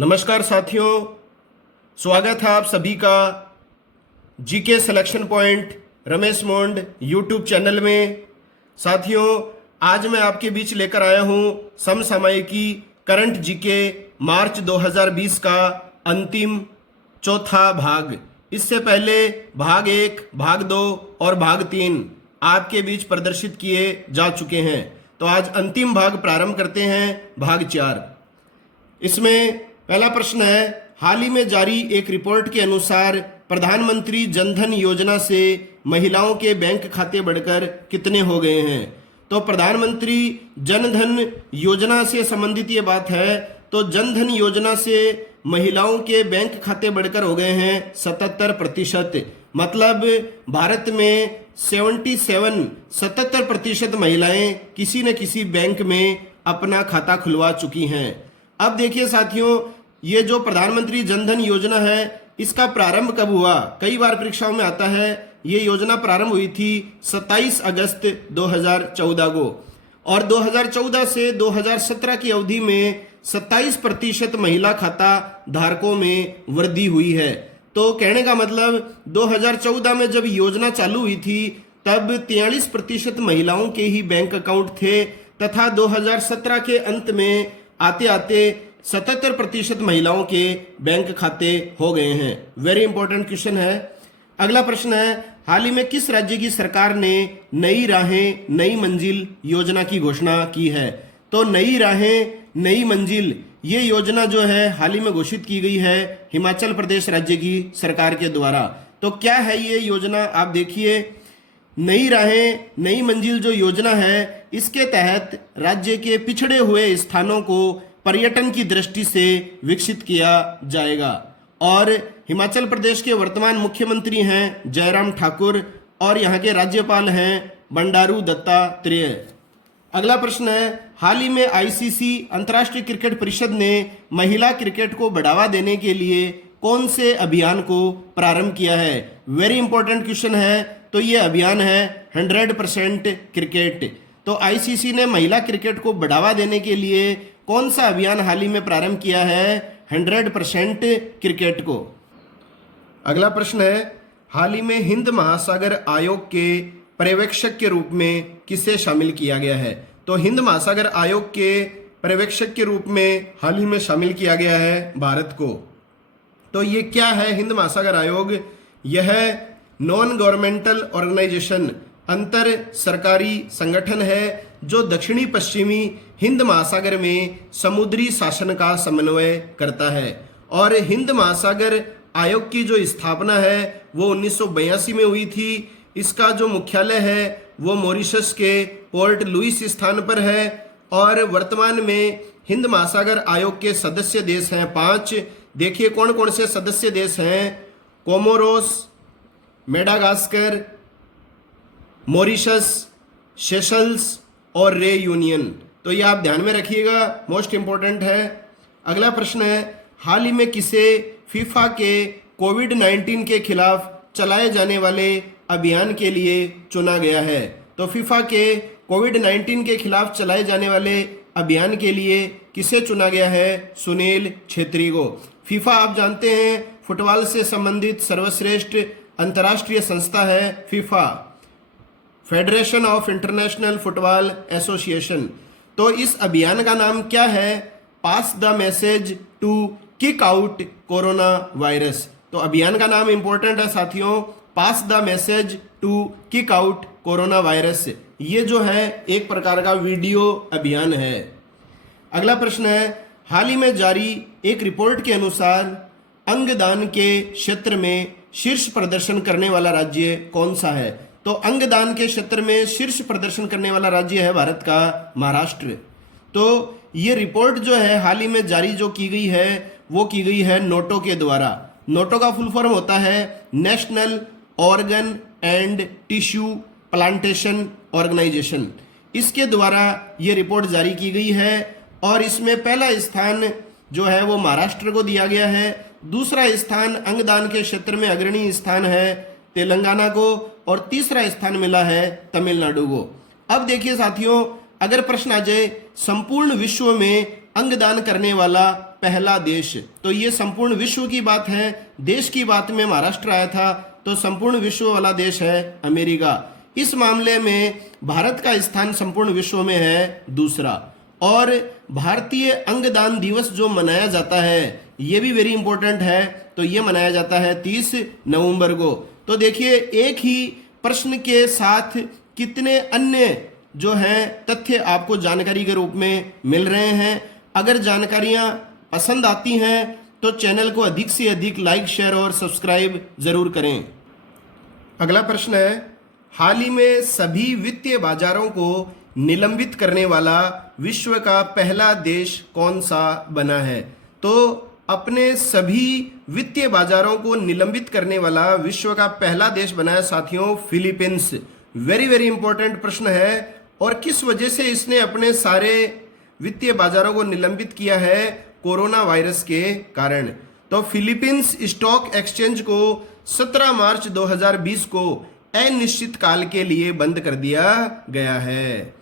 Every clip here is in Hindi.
नमस्कार साथियों, स्वागत है आप सभी का जीके सिलेक्शन पॉइंट रमेश मोंड यूट्यूब चैनल में। साथियों, आज मैं आपके बीच लेकर आया हूं समसामयिकी करंट जीके मार्च 2020 का अंतिम चौथा भाग। इससे पहले भाग 1, भाग 2 और भाग 3 आपके बीच प्रदर्शित किए जा चुके हैं। तो आज अंतिम भाग प्रारंभ करते हैं, भाग 4। इसमें पहला प्रश्न है, हाल ही में जारी एक रिपोर्ट के अनुसार प्रधानमंत्री जनधन योजना से महिलाओं के बैंक खाते बढ़कर कितने हो गए हैं। तो प्रधानमंत्री जनधन योजना से संबंधित ये बात है। तो जनधन योजना से महिलाओं के बैंक खाते बढ़कर हो गए हैं 77%। मतलब भारत में 77% महिलाएं किसी न किसी बैंक में अपना खाता खुलवा चुकी हैं। अब देखिए साथियों, ये जो प्रधानमंत्री जनधन योजना है, इसका प्रारंभ कब हुआ? कई बार परीक्षाओं में आता है। ये योजना प्रारंभ हुई थी 27 अगस्त 2014 को, और 2014 से 2017 की अवधि में 27% महिला खाता धारकों में वृद्धि हुई है। तो कहने का मतलब 2014 में जब योजना चालू हुई थी तब 43% महिलाओं के ही बैंक अकाउंट थे, तथा 2017 के अंत में आते आते 77% महिलाओं के बैंक खाते हो गए हैं। वेरी इंपॉर्टेंट क्वेश्चन है। अगला प्रश्न है, हाल ही में किस राज्य की सरकार ने नई राहें नई मंजिल योजना की घोषणा की है? तो नई राहें नई मंजिल ये योजना जो है हाल ही में घोषित की गई है हिमाचल प्रदेश राज्य की सरकार के द्वारा। तो क्या है ये योजना? आप देखिए, नई राहें नई मंजिल जो योजना है, इसके तहत राज्य के पिछड़े हुए स्थानों को पर्यटन की दृष्टि से विकसित किया जाएगा। और हिमाचल प्रदेश के वर्तमान मुख्यमंत्री हैं जयराम ठाकुर, और यहाँ के राज्यपाल हैं बंडारू दत्तात्रेय। अगला प्रश्न है, हाल ही में आईसीसी अंतर्राष्ट्रीय क्रिकेट परिषद ने महिला क्रिकेट को बढ़ावा देने के लिए कौन से अभियान को प्रारंभ किया है? वेरी इंपॉर्टेंट क्वेश्चन है। तो ये अभियान है 100% क्रिकेट। तो आईसीसी ने महिला क्रिकेट को बढ़ावा देने के लिए कौन सा अभियान हाल ही में प्रारंभ किया है? 100% क्रिकेट को। अगला प्रश्न है, हाल ही में हिंद महासागर आयोग के पर्यवेक्षक के रूप में किसे शामिल किया गया है? तो हिंद महासागर आयोग के पर्यवेक्षक के रूप में हाल ही में शामिल किया गया है भारत को। तो ये क्या है हिंद महासागर आयोग? यह नॉन गवर्नमेंटल ऑर्गेनाइजेशन, अंतर सरकारी संगठन है जो दक्षिणी पश्चिमी हिंद महासागर में समुद्री शासन का समन्वय करता है। और हिंद महासागर आयोग की जो स्थापना है वो 1982 में हुई थी। इसका जो मुख्यालय है वो मॉरिशस के पोर्ट लुइस स्थान पर है। और वर्तमान में हिंद महासागर आयोग के सदस्य देश हैं 5। देखिए कौन कौन से सदस्य देश हैं? कोमोरोस, मेडागास्कर, मॉरिशस, सेशल्स और रे यूनियन। तो ये आप ध्यान में रखिएगा, मोस्ट इंपॉर्टेंट है। अगला प्रश्न है, हाल ही में किसे फीफा के कोविड-19 के खिलाफ चलाए जाने वाले अभियान के लिए चुना गया है? तो फीफा के कोविड-19 के खिलाफ चलाए जाने वाले अभियान के लिए किसे चुना गया है? सुनील छेत्री को। फीफा आप जानते हैं फुटबॉल से संबंधित सर्वश्रेष्ठ अंतर्राष्ट्रीय संस्था है FIFA, federation of international football association. तो इस अभियान का नाम क्या है? Pass the message to kick out corona virus. तो अभियान का नाम इंपॉर्टेंट है साथियों, pass the message to kick out corona virus. ये जो है एक प्रकार का वीडियो अभियान है। अगला प्रश्न है, हाल ही में जारी एक रिपोर्ट के अनुसार अंगदान के क्षेत्र में शीर्ष प्रदर्शन करने वाला राज्य कौन सा है? तो अंगदान के क्षेत्र में शीर्ष प्रदर्शन करने वाला राज्य है भारत का महाराष्ट्र। तो ये रिपोर्ट जो है हाल ही में जारी जो की गई है वो की गई है नोटो के द्वारा। नोटो का फुल फॉर्म होता है national organ and tissue plantation organisation. इसके द्वारा ये रिपोर्ट जारी की गई है, और इसमें पहला स्थान जो है वो महाराष्ट्र को दिया गया है। दूसरा स्थान अंगदान के क्षेत्र में अग्रणी स्थान है तेलंगाना को, और तीसरा स्थान मिला है तमिलनाडु को। अब देखिए साथियों, अगर प्रश्न आ जाए संपूर्ण विश्व में अंगदान करने वाला पहला देश। तो ये संपूर्ण विश्व की बात है, देश की बात में महाराष्ट्र आया था, तो संपूर्ण विश्व वाला देश है अमेरिका। इस मामले में भारत का स्थान संपूर्ण विश्व में है दूसरा। और भारतीय अंगदान दिवस जो मनाया जाता है ये भी वेरी इंपॉर्टेंट है, तो ये मनाया जाता है 30 नवंबर को। तो देखिए एक ही प्रश्न के साथ कितने अन्य जो हैं तथ्य आपको जानकारी के रूप में मिल रहे हैं। अगर जानकारियां पसंद आती हैं तो चैनल को अधिक से अधिक लाइक, शेयर और सब्सक्राइब जरूर करें। अगला प्रश्न है, हाल ही में सभी वित्तीय बाजारों को निलंबित करने वाला विश्व का पहला देश कौन सा बना है? तो अपने सभी वित्तीय बाजारों को निलंबित करने वाला विश्व का पहला देश बना है साथियों फिलीपींस। वेरी वेरी इंपॉर्टेंट प्रश्न है। और किस वजह से इसने अपने सारे वित्तीय बाजारों को निलंबित किया है? कोरोना वायरस के कारण। तो फिलीपींस स्टॉक एक्सचेंज को 17 मार्च 2020 को अनिश्चित काल के लिए बंद कर दिया गया है।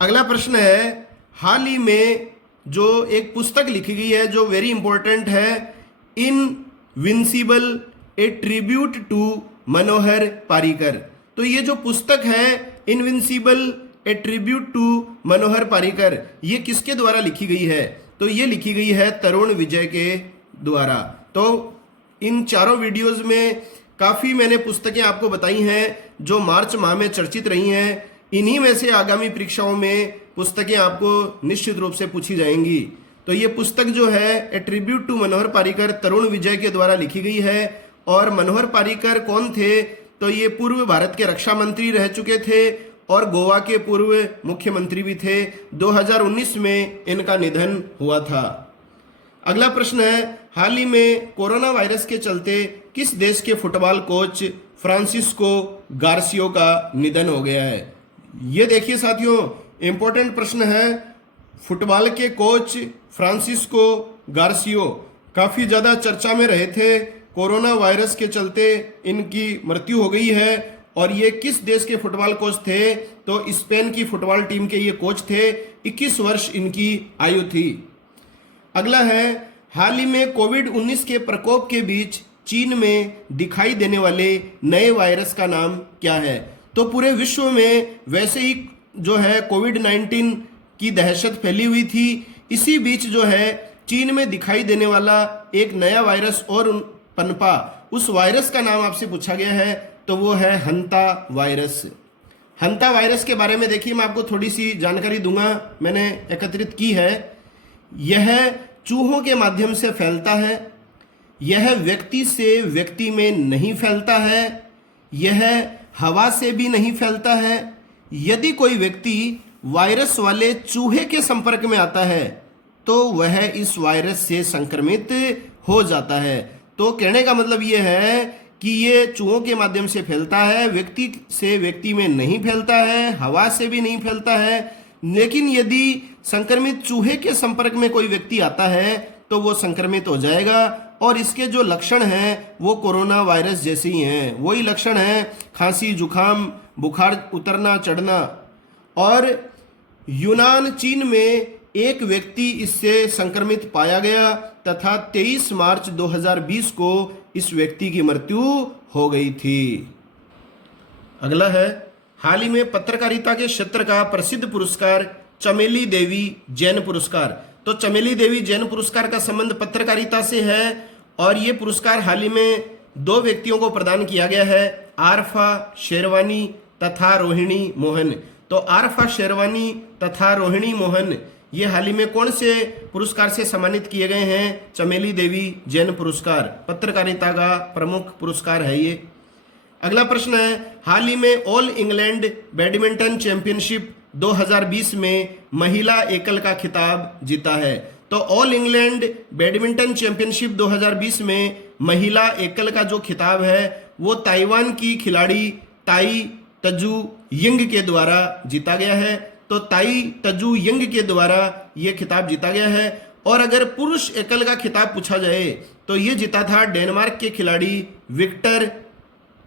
अगला प्रश्न है, हाल ही में जो एक पुस्तक लिखी गई है जो वेरी इंपॉर्टेंट है, इनविंसिबल ए ट्रिब्यूट टू मनोहर पारिकर। तो ये जो पुस्तक है इनविंसिबल ए ट्रिब्यूट टू मनोहर पारिकर, ये किसके द्वारा लिखी गई है? तो ये लिखी गई है तरुण विजय के द्वारा। तो इन चारों वीडियोस में काफ़ी मैंने पुस्तकें आपको बताई हैं जो मार्च माह में चर्चित रही हैं। इन्हीं में से आगामी परीक्षाओं में पुस्तकें आपको निश्चित रूप से पूछी जाएंगी। तो ये पुस्तक जो है ए ट्रिब्यूट टू मनोहर पारिकर तरुण विजय के द्वारा लिखी गई है। और मनोहर पारिकर कौन थे? तो ये पूर्व भारत के रक्षा मंत्री रह चुके थे और गोवा के पूर्व मुख्यमंत्री भी थे। 2019 में इनका निधन हुआ था। अगला प्रश्न है, हाल ही में कोरोना वायरस के चलते किस देश के फुटबॉल कोच फ्रांसिस्को गार्सियो का निधन हो गया है? ये देखिए साथियों इंपॉर्टेंट प्रश्न है। फुटबॉल के कोच फ्रांसिस्को गार्सियो काफी ज्यादा चर्चा में रहे थे। कोरोना वायरस के चलते इनकी मृत्यु हो गई है। और ये किस देश के फुटबॉल कोच थे? तो स्पेन की फुटबॉल टीम के ये कोच थे। 21 वर्ष इनकी आयु थी। अगला है, हाल ही में कोविड-19 के प्रकोप के बीच चीन में दिखाई देने वाले नए वायरस का नाम क्या है? तो पूरे विश्व में वैसे ही जो है कोविड-19 की दहशत फैली हुई थी। इसी बीच जो है चीन में दिखाई देने वाला एक नया वायरस और पनपा, उस वायरस का नाम आपसे पूछा गया है, तो वो है हंता वायरस। हंता वायरस के बारे में देखिए मैं आपको थोड़ी सी जानकारी दूंगा, मैंने एकत्रित की है। यह चूहों के माध्यम से फैलता है। यह व्यक्ति से व्यक्ति में नहीं फैलता है। यह हवा से भी नहीं फैलता है। यदि कोई व्यक्ति वायरस वाले चूहे के संपर्क में आता है तो वह इस वायरस से संक्रमित हो जाता है। तो कहने का मतलब यह है कि ये चूहों के माध्यम से फैलता है, व्यक्ति से व्यक्ति में नहीं फैलता है, हवा से भी नहीं फैलता है। लेकिन यदि संक्रमित चूहे के संपर्क में कोई व्यक्ति आता है तो वो संक्रमित हो जाएगा। और इसके जो लक्षण हैं वो कोरोना वायरस जैसे ही हैं। वही लक्षण हैं, खांसी, जुखाम, बुखार उतरना, चढ़ना। और यूनान, चीन में एक व्यक्ति इससे संक्रमित पाया गया तथा 23 मार्च 2020 को इस व्यक्ति की मृत्यु हो गई थी। अगला है, हाल ही में पत्रकारिता के क्षेत्र का प्रसिद्ध पुरस्कार चमेली देवी जैन पुरस्कार। तो चमेली देवी जैन पुरस्कार का संबंध पत्रकारिता से है। और ये पुरस्कार हाल ही में 2 व्यक्तियों को प्रदान किया गया है, आरफा शेरवानी तथा रोहिणी मोहन। तो आरफा शेरवानी तथा रोहिणी मोहन ये हाल ही में कौन से पुरस्कार से सम्मानित किए गए हैं? चमेली देवी जैन पुरस्कार, पत्रकारिता का प्रमुख पुरस्कार है ये। अगला प्रश्न है, हाल ही में ऑल इंग्लैंड बैडमिंटन चैंपियनशिप 2020 में महिला एकल का खिताब जीता है। तो ऑल इंग्लैंड बैडमिंटन चैंपियनशिप 2020 में महिला एकल का जो खिताब है वो ताइवान की खिलाड़ी ताई तजू यिंग के द्वारा जीता गया है। तो ताई तजू यिंग के द्वारा ये खिताब जीता गया है। और अगर पुरुष एकल का खिताब पूछा जाए तो ये जीता था डेनमार्क के खिलाड़ी विक्टर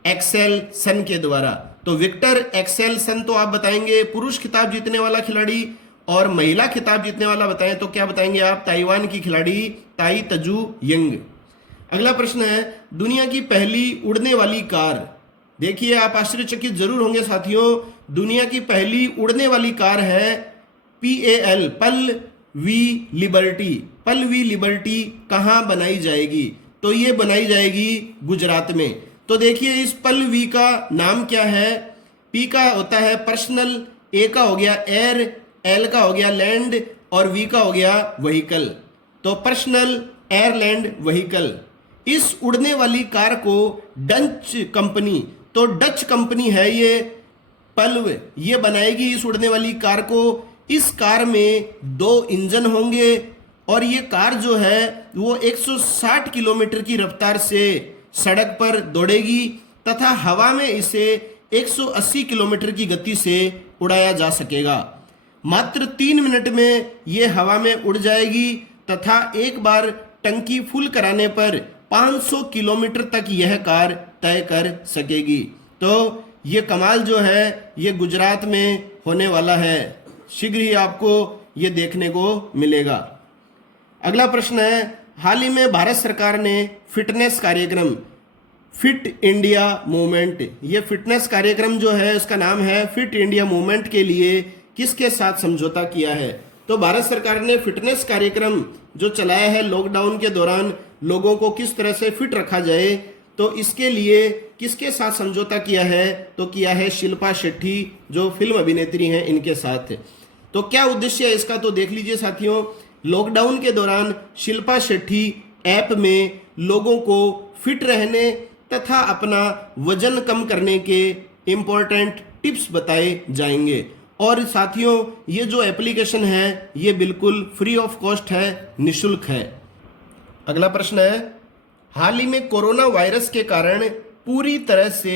एक्सेलसन के द्वारा। तो विक्टर एक्सेलसन तो आप बताएंगे पुरुष खिताब जीतने वाला खिलाड़ी, और महिला खिताब जीतने वाला बताएं तो क्या बताएंगे आप? ताइवान की खिलाड़ी ताई तजू यंग। अगला प्रश्न है, दुनिया की पहली उड़ने वाली कार। देखिए, आप आश्चर्यचकित जरूर होंगे साथियों, दुनिया की पहली उड़ने वाली कार है PAL, पल वी लिबर्टी। पल वी लिबर्टी कहाँ बनाई जाएगी? तो ये बनाई जाएगी गुजरात में। तो देखिए, इस पल वी का नाम क्या है? P का होता है पर्सनल, A का हो गया एयर, L का हो गया लैंड और V का हो गया व्हीकल। तो पर्सनल एयरलैंड व्हीकल। इस उड़ने वाली कार को डच कंपनी, तो डच कंपनी है ये पल्व, ये बनाएगी इस उड़ने वाली कार को। इस कार में 2 इंजन होंगे और ये कार जो है वो 160 किलोमीटर की रफ्तार से सड़क पर दौड़ेगी तथा हवा में इसे 180 किलोमीटर की गति से उड़ाया जा सकेगा। मात्र 3 मिनट में ये हवा में उड़ जाएगी तथा एक बार टंकी फुल कराने पर 500 किलोमीटर तक यह कार तय कर सकेगी। तो ये कमाल जो है ये गुजरात में होने वाला है, शीघ्र ही आपको ये देखने को मिलेगा। अगला प्रश्न है, हाल ही में भारत सरकार ने फिटनेस कार्यक्रम फिट इंडिया मूवमेंट, ये फिटनेस कार्यक्रम जो है उसका नाम है फिट इंडिया मूवमेंट के लिए किसके साथ समझौता किया है? तो भारत सरकार ने फिटनेस कार्यक्रम जो चलाया है लॉकडाउन के दौरान लोगों को किस तरह से फिट रखा जाए, तो इसके लिए किसके साथ समझौता किया है? तो किया है शिल्पा शेट्टी जो फिल्म अभिनेत्री हैं इनके साथ। तो क्या उद्देश्य है इसका? तो देख लीजिए साथियों, लॉकडाउन के दौरान शिल्पा शेट्टी ऐप में लोगों को फिट रहने तथा अपना वजन कम करने के इम्पोर्टेंट टिप्स बताए जाएंगे। और साथियों, ये जो एप्लीकेशन है ये बिल्कुल फ्री ऑफ कॉस्ट है, निशुल्क है। अगला प्रश्न है, हाल ही में कोरोना वायरस के कारण पूरी तरह से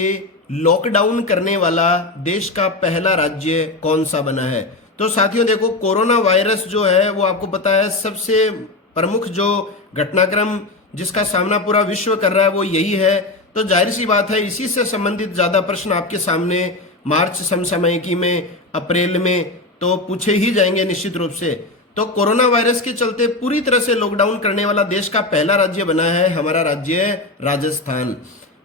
लॉकडाउन करने वाला देश का पहला राज्य कौन सा बना है? तो साथियों देखो, कोरोना वायरस जो है वो आपको पता है सबसे प्रमुख जो घटनाक्रम जिसका सामना पूरा विश्व कर रहा है वो यही है। तो जाहिर सी बात है इसी से संबंधित ज्यादा प्रश्न आपके सामने मार्च समसामयिकी में, अप्रैल में तो पूछे ही जाएंगे निश्चित रूप से। तो कोरोना वायरस के चलते पूरी तरह से लॉकडाउन करने वाला देश का पहला राज्य बना है हमारा राज्य राजस्थान।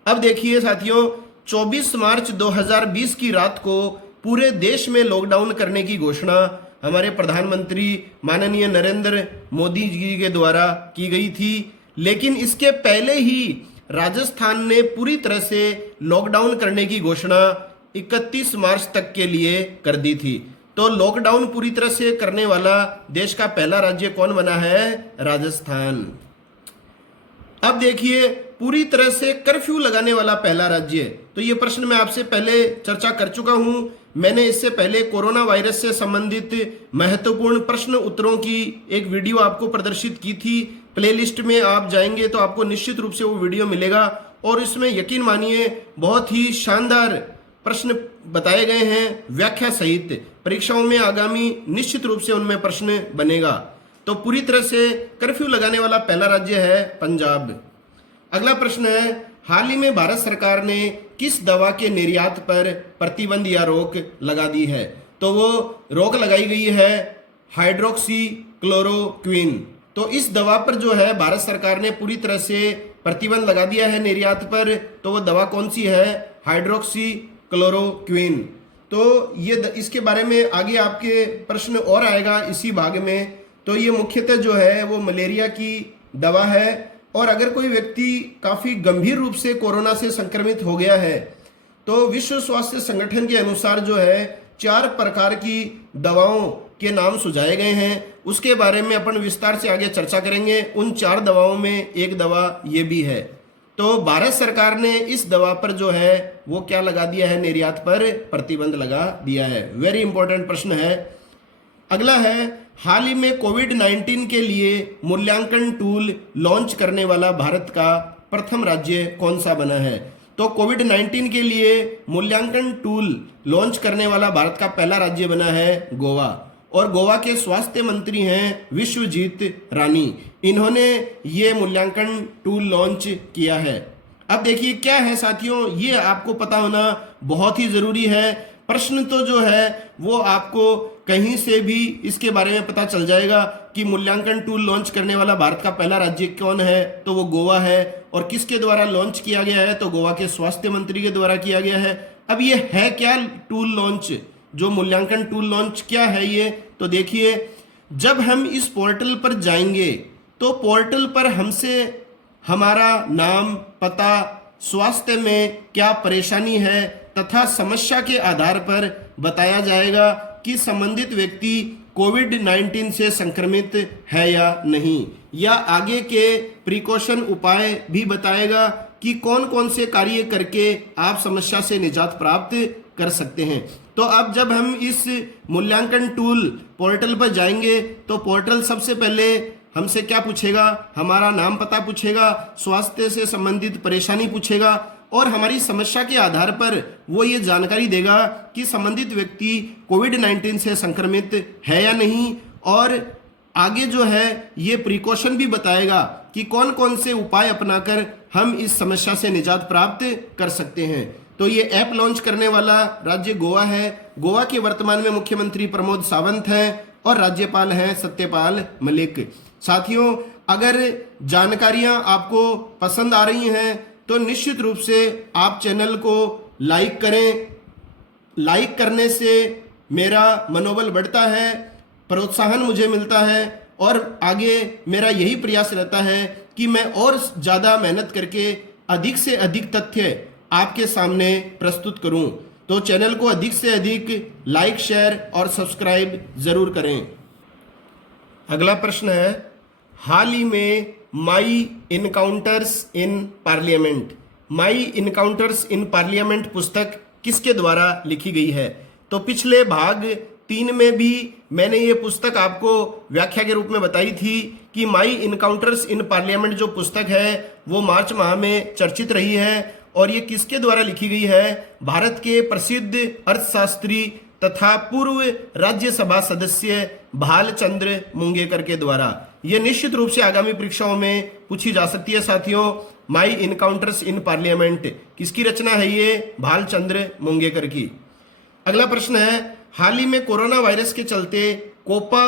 अब देखिए साथियों, 24 मार्च 2020 की रात को पूरे देश में लॉकडाउन करने की घोषणा हमारे प्रधानमंत्री माननीय नरेंद्र मोदी जी के द्वारा की गई थी। लेकिन इसके पहले ही राजस्थान ने पूरी तरह से लॉकडाउन करने की घोषणा 31 मार्च तक के लिए कर दी थी। तो लॉकडाउन पूरी तरह से करने वाला देश का पहला राज्य कौन बना है? राजस्थान। अब देखिए, पूरी तरह से कर्फ्यू लगाने वाला पहला राज्य, तो ये प्रश्न मैं आपसे पहले चर्चा कर चुका हूं। मैंने इससे पहले कोरोना वायरस से संबंधित महत्वपूर्ण प्रश्न उत्तरों की एक वीडियो आपको प्रदर्शित की थी। प्लेलिस्ट में आप जाएंगे तो आपको निश्चित रूप से वो वीडियो मिलेगा और इसमें यकीन मानिए बहुत ही शानदार प्रश्न बताए गए हैं व्याख्या सहित। परीक्षाओं में आगामी निश्चित रूप से उनमें प्रश्न बनेगा। तो पूरी तरह से कर्फ्यू लगाने वाला पहला राज्य है पंजाब। अगला प्रश्न है, हाल ही में भारत सरकार ने किस दवा के निर्यात पर प्रतिबंध या रोक लगा दी है? तो वो रोक लगाई गई है हाइड्रोक्सी क्लोरोक्विन। तो इस दवा पर जो है भारत सरकार ने पूरी तरह से प्रतिबंध लगा दिया है निर्यात पर। तो वो दवा कौन सी है? Hydroxy chloroquine. तो ये इसके बारे में आगे आपके प्रश्न और आएगा इसी भाग में। तो ये मुख्यतः जो है वो मलेरिया की दवा है और अगर कोई व्यक्ति काफी गंभीर रूप से कोरोना से संक्रमित हो गया है तो विश्व स्वास्थ्य संगठन के अनुसार जो है 4 प्रकार की दवाओं के नाम सुझाए गए हैं। उसके बारे में अपन विस्तार से आगे चर्चा करेंगे। उन 4 दवाओं में एक दवा ये भी है। तो भारत सरकार ने इस दवा पर जो है वो क्या लगा दिया है? निर्यात पर प्रतिबंध लगा दिया है। वेरी इंपॉर्टेंट प्रश्न है। अगला है, हाल ही में कोविड-19 के लिए मूल्यांकन टूल लॉन्च करने वाला भारत का प्रथम राज्य कौन सा बना है? तो कोविड-19 के लिए मूल्यांकन टूल लॉन्च करने वाला भारत का पहला राज्य बना है गोवा। और गोवा के स्वास्थ्य मंत्री हैं विश्वजीत रानी। इन्होंने ये मूल्यांकन टूल लॉन्च किया है। अब देखिए क्या है साथियों, ये आपको पता होना बहुत ही जरूरी है। प्रश्न तो जो है वो आपको कहीं से भी इसके बारे में पता चल जाएगा कि मूल्यांकन टूल लॉन्च करने वाला भारत का पहला राज्य कौन है, तो वो गोवा है। और किसके द्वारा लॉन्च किया गया है, तो गोवा के स्वास्थ्य मंत्री के द्वारा किया गया है। अब ये है क्या टूल लॉन्च, जो मूल्यांकन टूल लॉन्च क्या है ये, तो देखिए जब हम इस पोर्टल पर जाएंगे तो पोर्टल पर हमसे हमारा नाम, पता, स्वास्थ्य में क्या परेशानी है तथा समस्या के आधार पर बताया जाएगा कि संबंधित व्यक्ति कोविड-19 से संक्रमित है या नहीं, या आगे के प्रिकॉशन उपाय भी बताएगा कि कौन कौन से कार्य करके आप समस्या से निजात प्राप्त कर सकते हैं। तो अब जब हम इस मूल्यांकन टूल पोर्टल पर जाएंगे तो पोर्टल सबसे पहले हमसे क्या पूछेगा, हमारा नाम पता पूछेगा, स्वास्थ्य से संबंधित परेशानी पूछेगा और हमारी समस्या के आधार पर वो ये जानकारी देगा कि संबंधित व्यक्ति कोविड-19 से संक्रमित है या नहीं, और आगे जो है ये प्रिकॉशन भी बताएगा कि कौन कौन से उपाय अपनाकर हम इस समस्या से निजात प्राप्त कर सकते हैं। तो ये ऐप लॉन्च करने वाला राज्य गोवा है। गोवा के वर्तमान में मुख्यमंत्री प्रमोद सावंत हैं और राज्यपाल हैं सत्यपाल मलिक। साथियों, अगर जानकारियां आपको पसंद आ रही हैं तो निश्चित रूप से आप चैनल को लाइक करें। लाइक करने से मेरा मनोबल बढ़ता है, प्रोत्साहन मुझे मिलता है और आगे मेरा यही प्रयास रहता है कि मैं और ज़्यादा मेहनत करके अधिक से अधिक तथ्य आपके सामने प्रस्तुत करूं। तो चैनल को अधिक से अधिक लाइक, शेयर और सब्सक्राइब ज़रूर करें। अगला प्रश्न है, हाल ही में my encounters in parliament, my encounters in parliament पुस्तक किसके द्वारा लिखी गई है? तो पिछले भाग 3 में भी मैंने ये पुस्तक आपको व्याख्या के रूप में बताई थी कि माई इनकाउंटर्स इन पार्लियामेंट जो पुस्तक है वो मार्च माह में चर्चित रही है और ये किसके द्वारा लिखी गई है? भारत के प्रसिद्ध अर्थशास्त्री तथा पूर्व राज्यसभा सदस्य भालचंद्र मुंगेकर के द्वारा। ये निश्चित रूप से आगामी परीक्षाओं में पूछी जा सकती है। साथियों, माई इनकाउंटर्स इन पार्लियामेंट किसकी रचना है? ये भालचंद्र मुंगेकर की। अगला प्रश्न है, हाल ही में कोरोना वायरस के चलते कोपा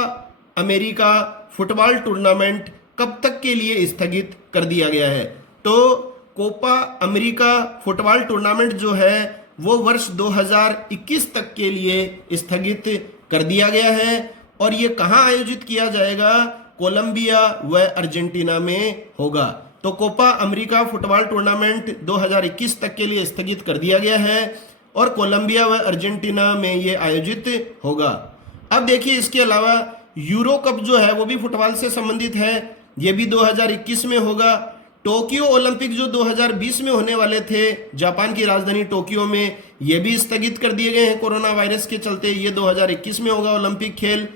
अमेरिका फुटबॉल टूर्नामेंट कब तक के लिए स्थगित कर दिया गया है? तो कोपा अमेरिका फुटबॉल टूर्नामेंट जो है वो वर्ष 2021 तक के लिए स्थगित कर दिया गया है और ये कहाँ आयोजित किया जाएगा? कोलंबिया व अर्जेंटीना में होगा। तो कोपा अमेरिका फुटबॉल टूर्नामेंट 2021 तक के लिए स्थगित कर दिया गया है और कोलंबिया व अर्जेंटीना में ये आयोजित होगा। अब देखिए, इसके अलावा यूरो कप जो है वो भी फुटबॉल से संबंधित है, ये भी 2021 में होगा। टोक्यो ओलंपिक जो 2020 में होने वाले थे जापान की राजधानी टोक्यो में, ये भी स्थगित कर दिए गए हैं कोरोना वायरस के चलते। ये 2021 में होगा ओलंपिक खेल।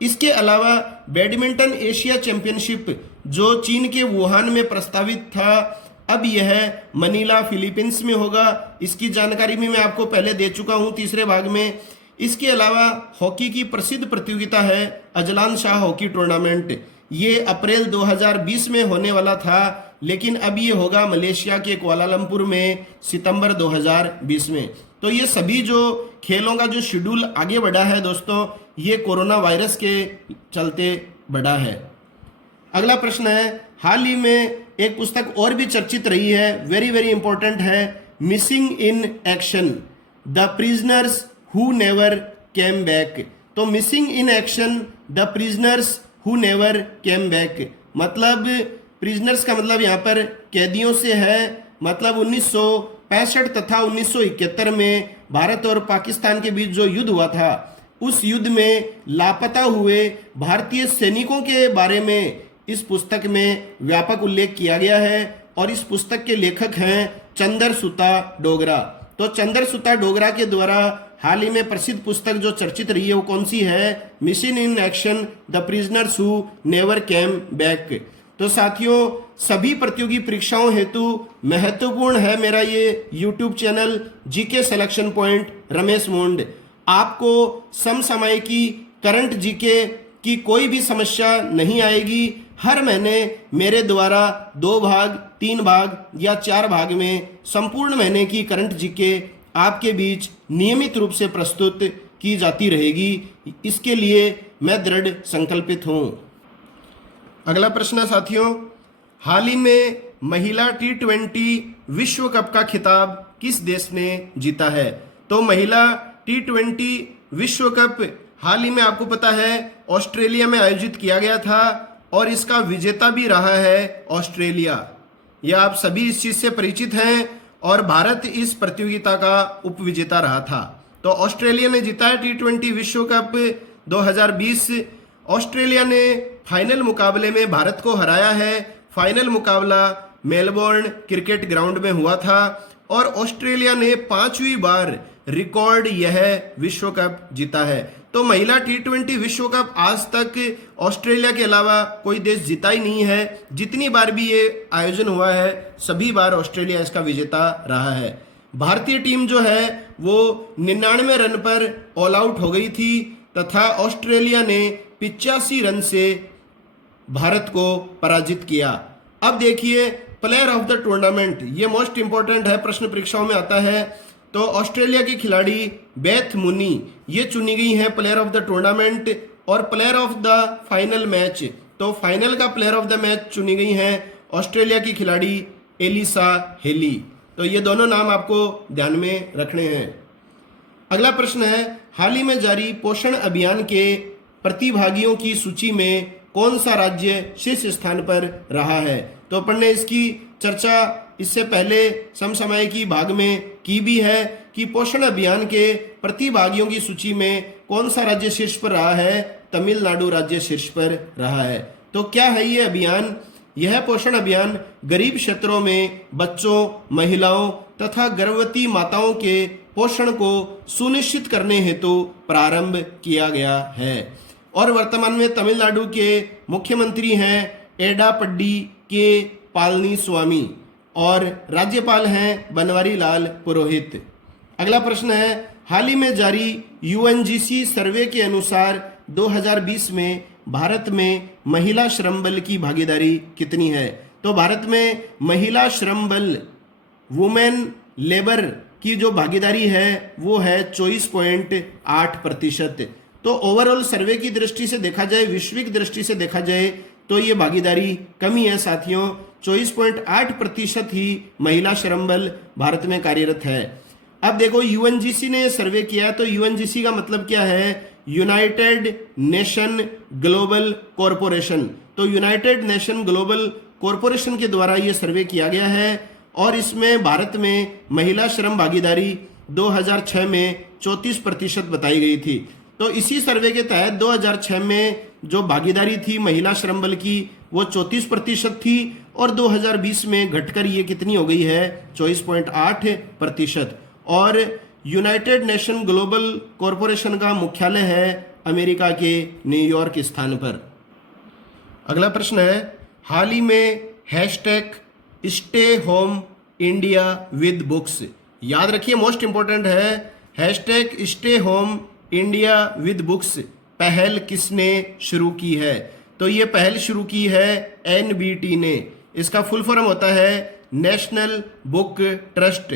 इसके अलावा बैडमिंटन एशिया चैंपियनशिप जो चीन के वुहान में प्रस्तावित था, अब यह मनीला फिलीपींस में होगा। इसकी जानकारी भी मैं आपको पहले दे चुका हूं तीसरे भाग में। इसके अलावा हॉकी की प्रसिद्ध प्रतियोगिता है अजलान शाह हॉकी टूर्नामेंट, ये अप्रैल 2020 में होने वाला था, लेकिन अब ये होगा मलेशिया के कुआलालंपुर में सितंबर 2020 में। तो ये सभी जो खेलों का जो शेड्यूल आगे बढ़ा है दोस्तों, ये कोरोना वायरस के चलते बढ़ा है। अगला प्रश्न है, हाल ही में एक पुस्तक और भी चर्चित रही है, वेरी वेरी इंपॉर्टेंट है, missing in action, the prisoners who never came back. तो missing in action, the prisoners who never came back, मतलब प्रिजनर्स का मतलब यहाँ पर कैदियों से है। मतलब 1965 तथा 1971 में भारत और पाकिस्तान के बीच जो युद्ध हुआ था, उस युद्ध में लापता हुए भारतीय सैनिकों के बारे में इस पुस्तक में व्यापक उल्लेख किया गया है और इस पुस्तक के लेखक हैं चंद्रसुता डोगरा। तो चंद्रसुता डोगरा के द्वारा हाल ही में प्रसिद्ध पुस्तक जो चर्चित रही है वो कौन सी है? Mission in action, the prisoners who never came back. तो साथियों, सभी प्रतियोगी परीक्षाओं हेतु महत्वपूर्ण है मेरा ये YouTube channel GK selection point Ramesh मुंड। आपको समसामयिकी करंट जीके की कोई भी समस्या नहीं आएगी। हर महीने मेरे द्वारा 2 भाग, 3 भाग या 4 भाग में संपूर्ण महीने की करंट जीके आपके बीच नियमित रूप से प्रस्तुत की जाती रहेगी, इसके लिए मैं दृढ़ संकल्पित हूं। अगला प्रश्न है साथियों, हाल ही में महिला T20 विश्व कप का खिताब किस देश ने जीता है? तो महिला T20 विश्व कप हाल ही में आपको पता है ऑस्ट्रेलिया में आयोजित किया गया था और इसका विजेता भी रहा है ऑस्ट्रेलिया। यह आप सभी इस चीज से परिचित हैं और भारत इस प्रतियोगिता का उपविजेता रहा था। तो ऑस्ट्रेलिया ने जीता है T20 विश्व कप 2020। ऑस्ट्रेलिया ने फाइनल मुकाबले में भारत को हराया है। फाइनल मुकाबला मेलबोर्न क्रिकेट ग्राउंड में हुआ था और ऑस्ट्रेलिया ने 5वीं बार रिकॉर्ड यह विश्व कप जीता है। तो महिला T20 विश्व कप आज तक ऑस्ट्रेलिया के अलावा कोई देश जीता ही नहीं है। जितनी बार भी ये आयोजन हुआ है सभी बार ऑस्ट्रेलिया इसका विजेता रहा है। भारतीय टीम जो है वो 99 रन पर ऑल आउट हो गई थी तथा ऑस्ट्रेलिया ने 85 रन से भारत को पराजित किया। अब देखिए प्लेयर ऑफ द टूर्नामेंट, ये मोस्ट इंपॉर्टेंट है, प्रश्न परीक्षाओं में आता है। तो ऑस्ट्रेलिया की खिलाड़ी बेथ मुनी ये चुनी गई हैं प्लेयर ऑफ द टूर्नामेंट और player of the final match, तो फाइनल का प्लेयर ऑफ द मैच चुनी गई हैं ऑस्ट्रेलिया की खिलाड़ी एलिसा हेली। तो ये दोनों नाम आपको ध्यान में रखने हैं। अगला प्रश्न है, हाल ही में जारी पोषण अभियान के प्रतिभागियों की सूची में कौन सा राज्य शीर्ष स्थान पर रहा है? तो अपन ने इसकी चर्चा इससे पहले समसामयिकी भाग में की भी है कि पोषण अभियान के प्रतिभागियों की सूची में कौन सा राज्य शीर्ष पर रहा है? तमिलनाडु राज्य शीर्ष पर रहा है। तो क्या है ये अभियान? यह पोषण अभियान गरीब क्षेत्रों में बच्चों, महिलाओं तथा गर्भवती माताओं के पोषण को सुनिश्चित करने हेतु प्रारंभ किया गया है और वर्तमान में तमिलनाडु के मुख्यमंत्री हैं एडापड्डी के पालनी स्वामी और राज्यपाल हैं बनवारी लाल पुरोहित। अगला प्रश्न है, हाल ही में जारी UNGC सर्वे के अनुसार 2020 में भारत में महिला श्रम बल की भागीदारी कितनी है? तो भारत में महिला श्रम बल वुमेन लेबर की जो भागीदारी है वो है 24.8%। तो ओवरऑल सर्वे की दृष्टि से देखा जाए, वैश्विक दृष्टि से देखा जाए तो ये भागीदारी कमी है साथियों। 24.8% ही महिला श्रम बल भारत में कार्यरत है। अब देखो UNGC ने सर्वे किया, तो UNGC का मतलब क्या है? United nation global corporation. तो यूनाइटेड नेशन ग्लोबल कॉरपोरेशन के द्वारा ये सर्वे किया गया है और इसमें भारत में महिला श्रम भागीदारी 2006 में 34% बताई गई थी। तो इसी सर्वे के तहत 2006 में जो भागीदारी थी महिला श्रम बल की वो 34% थी और 2020 में घटकर ये कितनी हो गई है? 24.8%। और यूनाइटेड नेशन ग्लोबल कॉरपोरेशन का मुख्यालय है अमेरिका के न्यूयॉर्क स्थान पर। अगला प्रश्न है, हाल ही में #stay home India with books, याद रखिए मोस्ट इंपॉर्टेंट है, #stay home India with books पहल किसने शुरू की है? तो ये पहल शुरू की है NBT ने। इसका फुल फॉर्म होता है नेशनल बुक ट्रस्ट,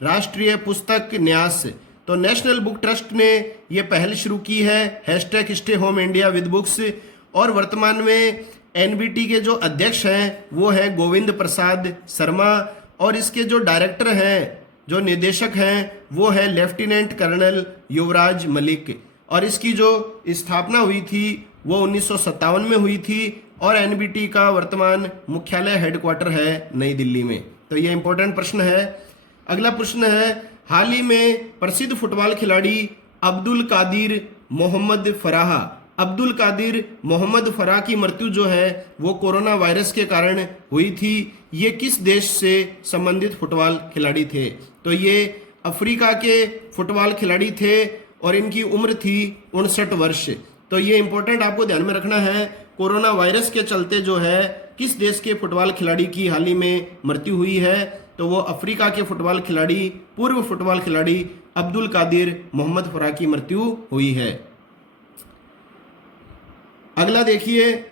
राष्ट्रीय पुस्तक न्यास। तो नेशनल बुक ट्रस्ट ने ये पहल शुरू की है #stay home India with books और वर्तमान में NBT के जो अध्यक्ष हैं वो है गोविंद प्रसाद शर्मा और इसके जो डायरेक्टर हैं, जो निदेशक हैं वो है लेफ्टिनेंट कर्नल युवराज मलिक और इसकी जो स्थापना हुई थी वो 1957 में हुई थी और NBT का वर्तमान मुख्यालय हेडक्वार्टर है नई दिल्ली में। तो ये इंपॉर्टेंट प्रश्न है। अगला प्रश्न है, हाल ही में प्रसिद्ध फुटबॉल खिलाड़ी अब्दुल कादिर मोहम्मद फराह की मृत्यु जो है वो कोरोना वायरस के कारण हुई थी। ये किस देश से संबंधित फुटबॉल खिलाड़ी थे? तो ये अफ्रीका के फुटबॉल खिलाड़ी थे और इनकी उम्र थी 59 वर्ष। तो ये इंपॉर्टेंट आपको ध्यान में रखना है, कोरोना वायरस के चलते जो है किस देश के फुटबॉल खिलाड़ी की हाल ही में मृत्यु हुई है? तो वो अफ्रीका के फुटबॉल खिलाड़ी, पूर्व फुटबॉल खिलाड़ी अब्दुल कादिर मोहम्मद फराह की मृत्यु हुई है। अगला देखिए,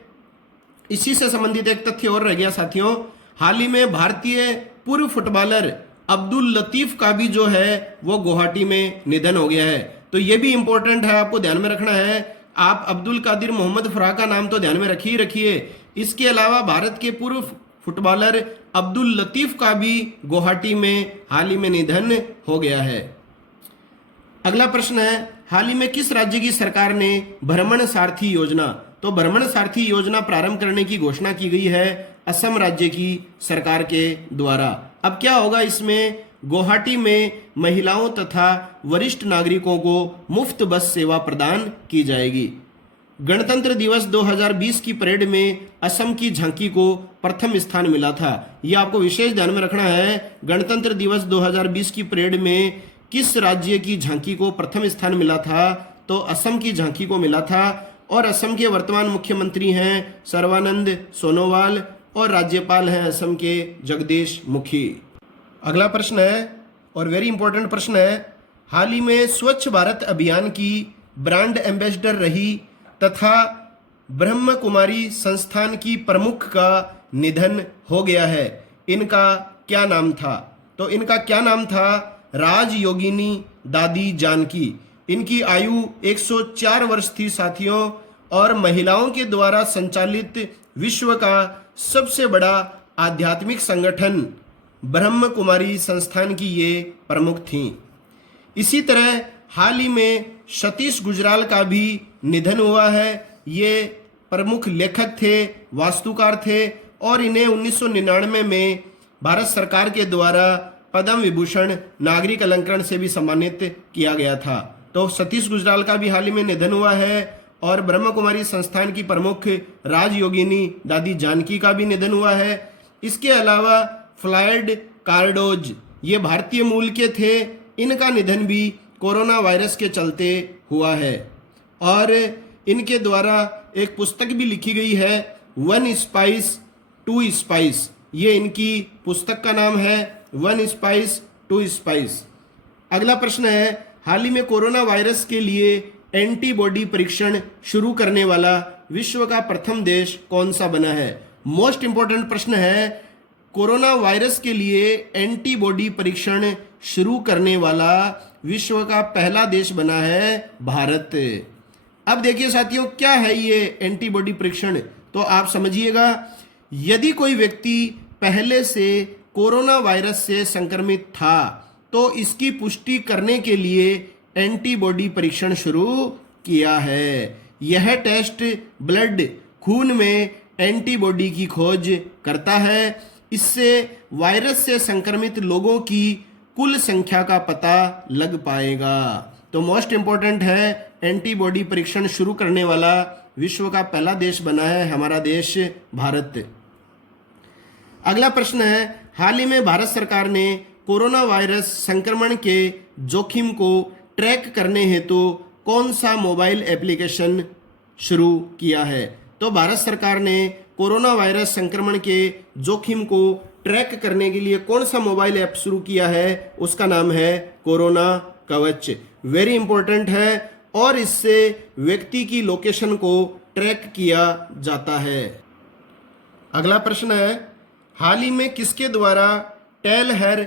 इसी से संबंधित एक तथ्य और रह गया साथियों, हाल ही में भारतीय पूर्व फुटबॉलर अब्दुल लतीफ का भी जो है वो गुवाहाटी में निधन हो गया है। तो ये भी इंपॉर्टेंट है, आपको ध्यान में रखना है। आप अब्दुल कादिर मोहम्मद फराह का नाम तो ध्यान में रखिए। इसके अलावा भारत के पूर्व फुटबॉलर अब्दुल लतीफ का भी गुवाहाटी में हाल ही में निधन हो गया है। अगला प्रश्न है, हाल ही में किस राज्य की सरकार ने भ्रमण सारथी योजना, तो भ्रमण सारथी योजना प्रारंभ करने की घोषणा की गई है असम राज्य की सरकार के द्वारा। अब क्या होगा इसमें, गुवाहाटी में महिलाओं तथा वरिष्ठ नागरिकों को मुफ्त बस सेवा प्रदान की जाएगी। गणतंत्र दिवस 2020 की परेड में असम की झांकी को प्रथम स्थान मिला था। यह आपको विशेष ध्यान में रखना है। गणतंत्र दिवस 2020 की परेड में किस राज्य की झांकी को प्रथम स्थान मिला था, तो असम की झांकी को मिला था। और असम के वर्तमान मुख्यमंत्री हैं सर्बानंद सोनोवाल और राज्यपाल हैं असम के जगदीश मुखी। अगला प्रश्न है और वेरी इंपॉर्टेंट प्रश्न है, हाल ही में स्वच्छ भारत अभियान की ब्रांड एम्बेसडर रही तथा ब्रह्म कुमारी संस्थान की प्रमुख का निधन हो गया है। इनका क्या नाम था, तो इनका क्या नाम था, राज योगिनी दादी जानकी। इनकी आयु 104 वर्ष थी साथियों, और महिलाओं के द्वारा संचालित विश्व का सबसे बड़ा आध्यात्मिक संगठन ब्रह्म कुमारी संस्थान की ये प्रमुख थीं। इसी तरह हाल ही में सतीश गुजराल का भी निधन हुआ है। ये प्रमुख लेखक थे, वास्तुकार थे, और इन्हें 1999 में भारत सरकार के द्वारा पद्म विभूषण नागरिक अलंकरण से भी सम्मानित किया गया था। तो सतीश गुजराल का भी हाल ही में निधन हुआ है, और ब्रह्म कुमारी संस्थान की प्रमुख राजयोगिनी दादी जानकी का भी निधन हुआ है। इसके अलावा फ्लायड कार्डोज, ये भारतीय मूल के थे, इनका निधन भी कोरोना वायरस के चलते हुआ है। और इनके द्वारा एक पुस्तक भी लिखी गई है, 1 स्पाइस 2 स्पाइस। ये इनकी पुस्तक का नाम है, 1 स्पाइस 2 स्पाइस। अगला प्रश्न है, हाल ही में कोरोना वायरस के लिए एंटीबॉडी परीक्षण शुरू करने वाला विश्व का प्रथम देश कौन सा बना है। मोस्ट इंपॉर्टेंट प्रश्न है, कोरोना वायरस के लिए एंटीबॉडी परीक्षण शुरू करने वाला विश्व का पहला देश बना है भारत। अब देखिए साथियों, क्या है ये एंटीबॉडी परीक्षण, तो आप समझिएगा। यदि कोई व्यक्ति पहले से कोरोना वायरस से संक्रमित था तो इसकी पुष्टि करने के लिए एंटीबॉडी परीक्षण शुरू किया है। यह टेस्ट ब्लड खून में एंटीबॉडी की खोज करता है। इससे वायरस से संक्रमित लोगों की कुल संख्या का पता लग पाएगा। तो मोस्ट इंपॉर्टेंट है, एंटीबॉडी परीक्षण शुरू करने वाला विश्व का पहला देश बना है हमारा देश भारत। अगला प्रश्न है, हाल ही में भारत सरकार ने कोरोना वायरस संक्रमण के जोखिम को ट्रैक करने हेतु कौन सा मोबाइल एप्लीकेशन शुरू किया है। तो भारत सरकार ने कोरोना वायरस संक्रमण के जोखिम को ट्रैक करने के लिए कौन सा मोबाइल ऐप शुरू किया है, उसका नाम है कोरोना कवच। वेरी इंपॉर्टेंट है, और इससे व्यक्ति की लोकेशन को ट्रैक किया जाता है। अगला प्रश्न है, हाल ही में किसके द्वारा टेल हर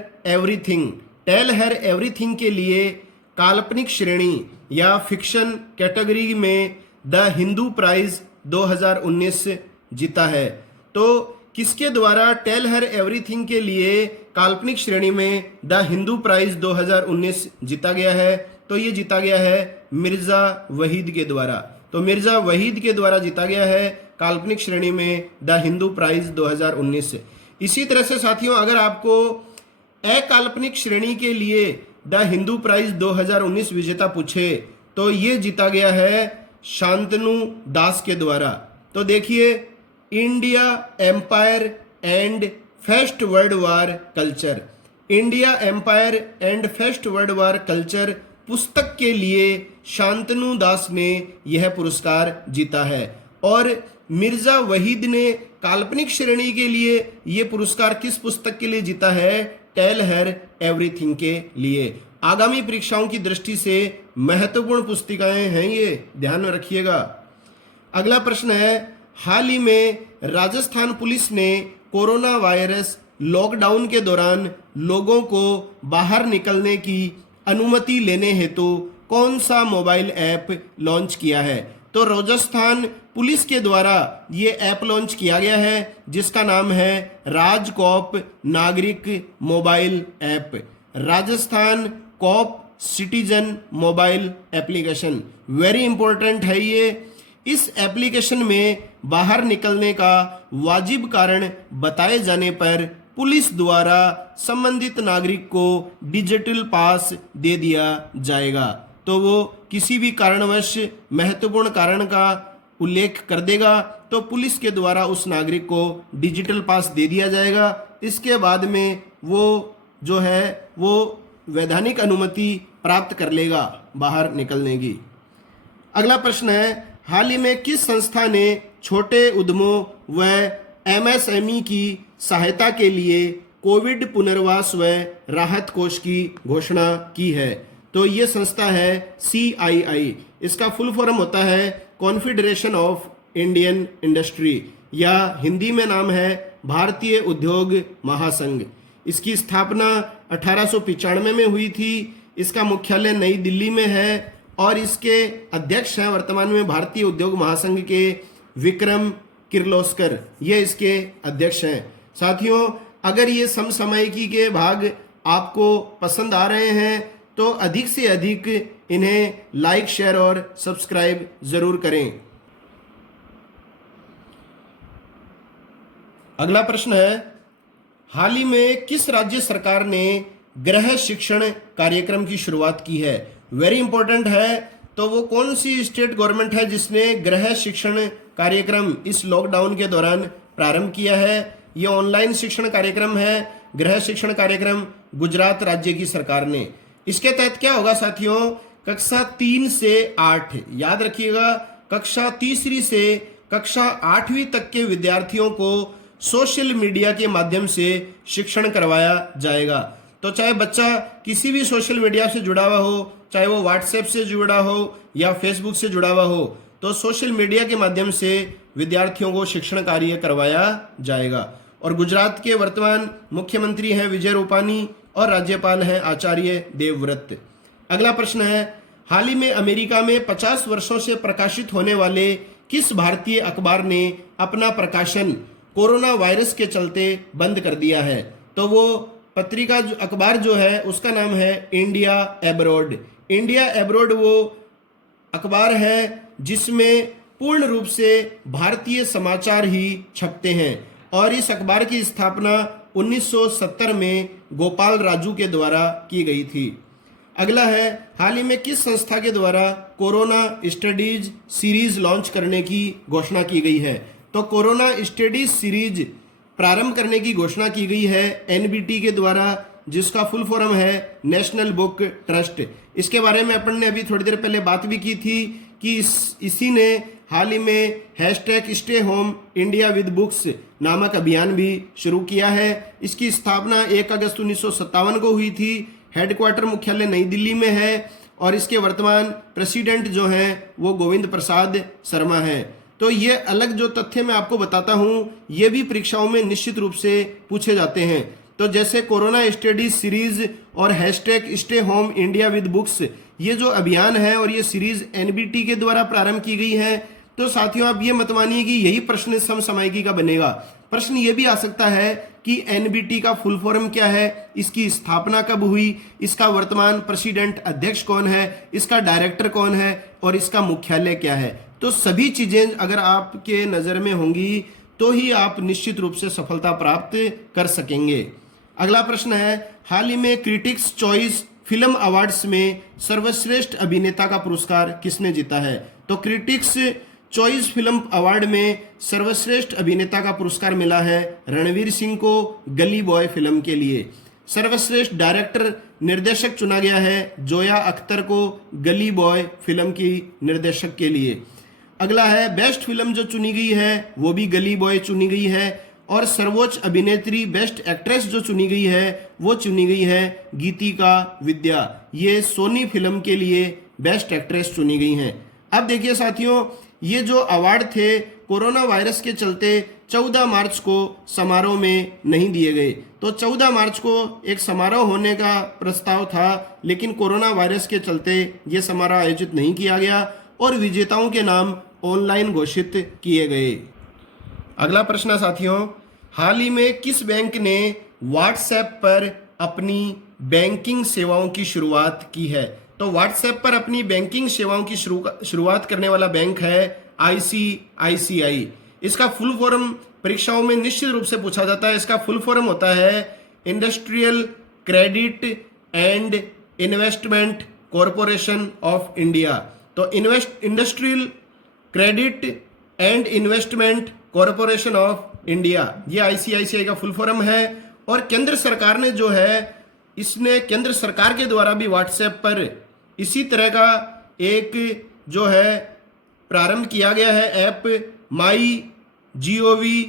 एवरीथिंग के लिए काल्पनिक श्रेणी या फिक्शन कैटेगरी में द हिंदू प्राइज 2019 जीता है। तो किसके द्वारा टेल हर एवरीथिंग के लिए काल्पनिक श्रेणी में द हिंदू प्राइज 2019 जीता गया है, तो ये जीता गया है मिर्जा वहीद के द्वारा। तो मिर्जा वहीद के द्वारा जीता गया है काल्पनिक श्रेणी में द हिंदू प्राइज 2019। इसी तरह से साथियों, अगर आपको अकाल्पनिक श्रेणी के लिए द हिंदू प्राइज 2019 विजेता पूछे तो ये जीता गया है शांतनु दास के द्वारा। तो देखिए, India empire and first world war culture, India empire and first world war culture पुस्तक के लिए शांतनु दास ने यह पुरस्कार जीता है। और मिर्जा वहीद ने काल्पनिक श्रेणी के लिए यह पुरस्कार किस पुस्तक के लिए जीता है, टेल हर एवरीथिंग के लिए। आगामी परीक्षाओं की दृष्टि से महत्वपूर्ण पुस्तिकाएं हैं ये, ध्यान में रखिएगा। अगला प्रश्न है, हाल ही में राजस्थान पुलिस ने कोरोना वायरस लॉकडाउन के दौरान लोगों को बाहर निकलने की अनुमति लेने हेतु कौन सा मोबाइल ऐप लॉन्च किया है? तो राजस्थान पुलिस के द्वारा ये ऐप लॉन्च किया गया है जिसका नाम है राजकॉप नागरिक mobile app, Rajasthan cop citizen mobile application. Very important है ये। इस एप्लीकेशन में बाहर निकलने का वाजिब कारण बताए जाने पर पुलिस द्वारा संबंधित नागरिक को डिजिटल पास दे दिया जाएगा। तो वो किसी भी कारणवश महत्वपूर्ण कारण का उल्लेख कर देगा तो पुलिस के द्वारा उस नागरिक को डिजिटल पास दे दिया जाएगा। इसके बाद में वो जो है वो वैधानिक अनुमति प्राप्त कर लेगा बाहर निकलने की। अगला प्रश्न है, हाल ही में किस संस्था ने छोटे उद्यमों व एमएसएमई की सहायता के लिए कोविड पुनर्वास व राहत कोष की घोषणा की है? तो ये संस्था है CII। इसका फुल फॉर्म होता है कॉन्फेडरेशन ऑफ इंडियन इंडस्ट्री, या हिंदी में नाम है भारतीय उद्योग महासंघ। इसकी स्थापना 1895 में हुई थी। इसका मुख्यालय नई दिल्ली में है और इसके अध्यक्ष हैं वर्तमान में भारतीय उद्योग महासंघ के विक्रम किर्लोस्कर, ये इसके अध्यक्ष हैं। साथियों, अगर ये समसामयिकी के भाग आपको पसंद आ रहे हैं तो अधिक से अधिक इन्हें लाइक, शेयर और सब्सक्राइब जरूर करें। अगला प्रश्न है, हाल ही में किस राज्य सरकार ने गृह शिक्षण कार्यक्रम की शुरुआत की है? वेरी इंपॉर्टेंट है। तो वो कौन सी स्टेट गवर्नमेंट है जिसने गृह शिक्षण कार्यक्रम इस लॉकडाउन के दौरान प्रारंभ किया है? ये ऑनलाइन शिक्षण कार्यक्रम है, गृह शिक्षण कार्यक्रम गुजरात राज्य की सरकार ने। इसके तहत क्या होगा साथियों, कक्षा 3 से 8, याद रखिएगा, कक्षा तीसरी से कक्षा 8वीं तक के विद्यार्थियों को सोशल मीडिया के माध्यम से शिक्षण करवाया जाएगा। तो चाहे बच्चा किसी भी सोशल मीडिया से जुड़ा हुआ हो, चाहे वो व्हाट्सएप से जुड़ा हो या फेसबुक से जुड़ा हुआ हो, तो सोशल मीडिया के माध्यम से विद्यार्थियों को शिक्षण कार्य करवाया जाएगा। और गुजरात के वर्तमान मुख्यमंत्री हैं विजय रूपानी और राज्यपाल हैं आचार्य देवव्रत। अगला प्रश्न है, हाल ही में अमेरिका में 50 वर्षों से प्रकाशित होने वाले किस भारतीय अखबार ने अपना प्रकाशन कोरोना वायरस के चलते बंद कर दिया है? तो वो पत्रिका अखबार जो है उसका नाम है इंडिया एब्रॉड। इंडिया एब्रॉड वो अखबार है जिसमें पूर्ण रूप से भारतीय समाचार ही छपते हैं और इस अखबार की स्थापना 1970 में गोपाल राजू के द्वारा की गई थी। अगला है, हाल ही में किस संस्था के द्वारा कोरोना स्टडीज सीरीज लॉन्च करने की घोषणा की गई है? तो कोरोना स्टडीज सीरीज प्रारंभ करने की घोषणा की गई है NBT के द्वारा, जिसका फुल फॉर्म है नेशनल बुक ट्रस्ट। इसके बारे में अपन ने अभी थोड़ी देर पहले बात भी की थी कि इसी ने हाल ही में #stay home India with books नामक अभियान भी शुरू किया है। इसकी स्थापना 1 अगस्त 1957 को हुई थी। हेडक्वार्टर मुख्यालय नई दिल्ली में है और इसके वर्तमान प्रेसिडेंट जो हैं वो गोविंद प्रसाद शर्मा हैं। तो ये अलग जो तथ्य मैं आपको बताता हूँ ये भी परीक्षाओं में निश्चित रूप से पूछे जाते हैं। तो जैसे कोरोना स्टडीज सीरीज और #stay home India with books, ये जो अभियान है और ये सीरीज NBT के द्वारा प्रारंभ की गई है, तो साथियों आप ये मत मानिए कि यही प्रश्न समसामयिकी का बनेगा। प्रश्न ये भी आ सकता है कि NBT का फुल फॉर्म क्या है, इसकी स्थापना कब हुई, इसका वर्तमान प्रेसिडेंट अध्यक्ष कौन है, इसका डायरेक्टर कौन है और इसका मुख्यालय क्या है। तो सभी चीजें अगर आपके नजर में होंगी तो ही आप निश्चित रूप से सफलता प्राप्त कर सकेंगे। अगला प्रश्न है, हाल ही में क्रिटिक्स चॉइस फिल्म अवार्ड्स में सर्वश्रेष्ठ अभिनेता का पुरस्कार किसने जीता है? तो क्रिटिक्स चॉइस फिल्म अवार्ड में सर्वश्रेष्ठ अभिनेता का पुरस्कार मिला है रणवीर सिंह को गली बॉय फिल्म के लिए। सर्वश्रेष्ठ डायरेक्टर निर्देशक चुना गया है जोया अख्तर को गली बॉय फिल्म की निर्देशक के लिए। अगला है, बेस्ट फिल्म जो चुनी गई है वो भी गली बॉय चुनी गई है और सर्वोच्च अभिनेत्री बेस्ट एक्ट्रेस जो चुनी गई है वो चुनी गई है गीतिका विद्या। ये सोनी फिल्म के लिए बेस्ट एक्ट्रेस चुनी गई हैं। अब देखिए साथियों, ये जो अवार्ड थे कोरोना वायरस के चलते 14 मार्च को समारोह में नहीं दिए गए। तो 14 मार्च को एक समारोह होने का प्रस्ताव था, लेकिन कोरोना वायरस के चलते ये समारोह आयोजित नहीं किया गया और विजेताओं के नाम ऑनलाइन घोषित किए गए। अगला प्रश्न साथियों, हाल ही में किस बैंक ने व्हाट्सएप पर अपनी बैंकिंग सेवाओं की शुरुआत की है? तो व्हाट्सएप पर अपनी बैंकिंग सेवाओं की शुरुआत करने वाला बैंक है ICICI। इसका फुल फॉर्म परीक्षाओं में निश्चित रूप से पूछा जाता है। इसका फुल फॉर्म होता है industrial credit and investment corporation of India. तो industrial credit and investment corporation of India, ये ICICI का फुल फॉर्म है। और केंद्र सरकार ने जो है, इसने केंद्र सरकार के द्वारा भी व्हाट्सएप पर इसी तरह का एक जो है प्रारंभ किया गया है app MyGov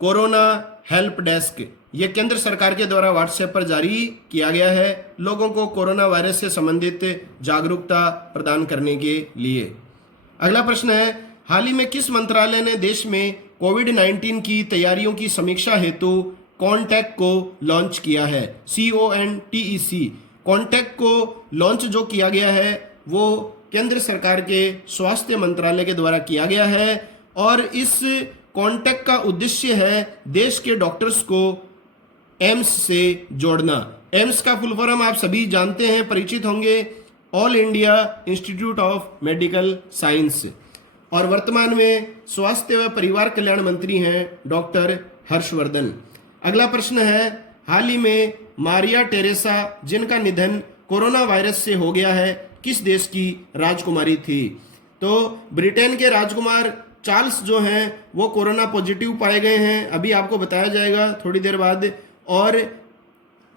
corona help desk. ये केंद्र सरकार के द्वारा व्हाट्सएप पर जारी किया गया है लोगों को कोरोना वायरस से संबंधित जागरूकता प्रदान करने के लिए। अगला प्रश्न है, हाल ही में किस मंत्रालय ने देश में कोविड-19 की तैयारियों की समीक्षा हेतु कॉन्टैक्ट को लॉन्च किया है? CONTEC। कॉन्टैक्ट को लॉन्च जो किया गया है वो केंद्र सरकार के स्वास्थ्य मंत्रालय के द्वारा किया गया है और इस कॉन्टैक्ट का उद्देश्य है देश के डॉक्टर्स को एम्स से जोड़ना। एम्स का फुल फॉर्म आप सभी जानते हैं, परिचित होंगे, all India institute of medical science. और वर्तमान में स्वास्थ्य व परिवार कल्याण मंत्री हैं डॉक्टर हर्षवर्धन। अगला प्रश्न है, हाल ही में मारिया टेरेसा जिनका निधन कोरोना वायरस से हो गया है, किस देश की राजकुमारी थी? तो ब्रिटेन के राजकुमार चार्ल्स जो हैं वो कोरोना पॉजिटिव पाए गए हैं, अभी आपको बताया जाएगा थोड़ी देर बाद। और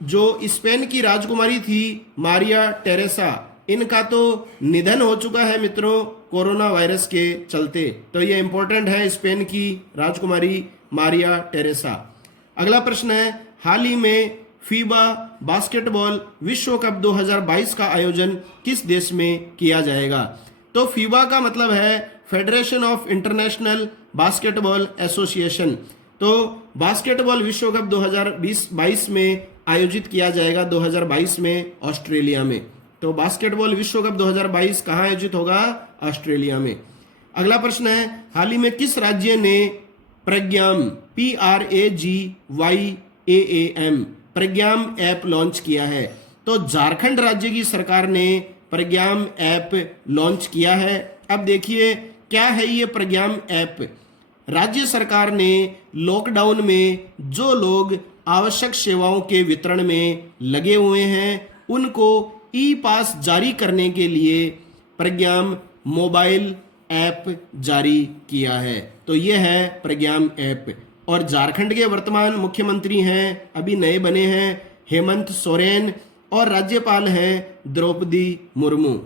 जो स्पेन की राजकुमारी थी मारिया टेरेसा, इनका तो निधन हो चुका है मित्रों कोरोना वायरस के चलते। तो ये इंपॉर्टेंट है, स्पेन की राजकुमारी मारिया टेरेसा। अगला प्रश्न है, हाल ही में फीबा बास्केटबॉल विश्व कप 2022 का आयोजन किस देश में किया जाएगा? तो फीबा का मतलब है federation of international basketball association. तो बास्केटबॉल विश्व कप 2022 में आयोजित किया जाएगा 2022 में ऑस्ट्रेलिया में। तो बास्केटबॉल विश्व कप 2022 कहाँ आयोजित होगा? ऑस्ट्रेलिया में। अगला प्रश्न है, हाल ही में किस राज्य ने Pragyam PRAGYAAM Pragyam app launch किया है? तो झारखंड राज्य की सरकार ने प्रज्ञाम ऐप लॉन्च किया है। अब देखिए क्या है ये प्रज्ञाम ऐप। राज्य सरकार ने लॉकडाउन में जो लोग आवश्यक सेवाओं के वितरण में लगे हुए हैं उनको ई-पास जारी करने के लिए प्रज्ञाम मोबाइल ऐप जारी किया है। तो ये है प्रज्ञाम ऐप। और झारखंड के वर्तमान मुख्यमंत्री हैं, अभी नए बने हैं, हेमंत सोरेन, और राज्यपाल हैं द्रौपदी मुर्मू।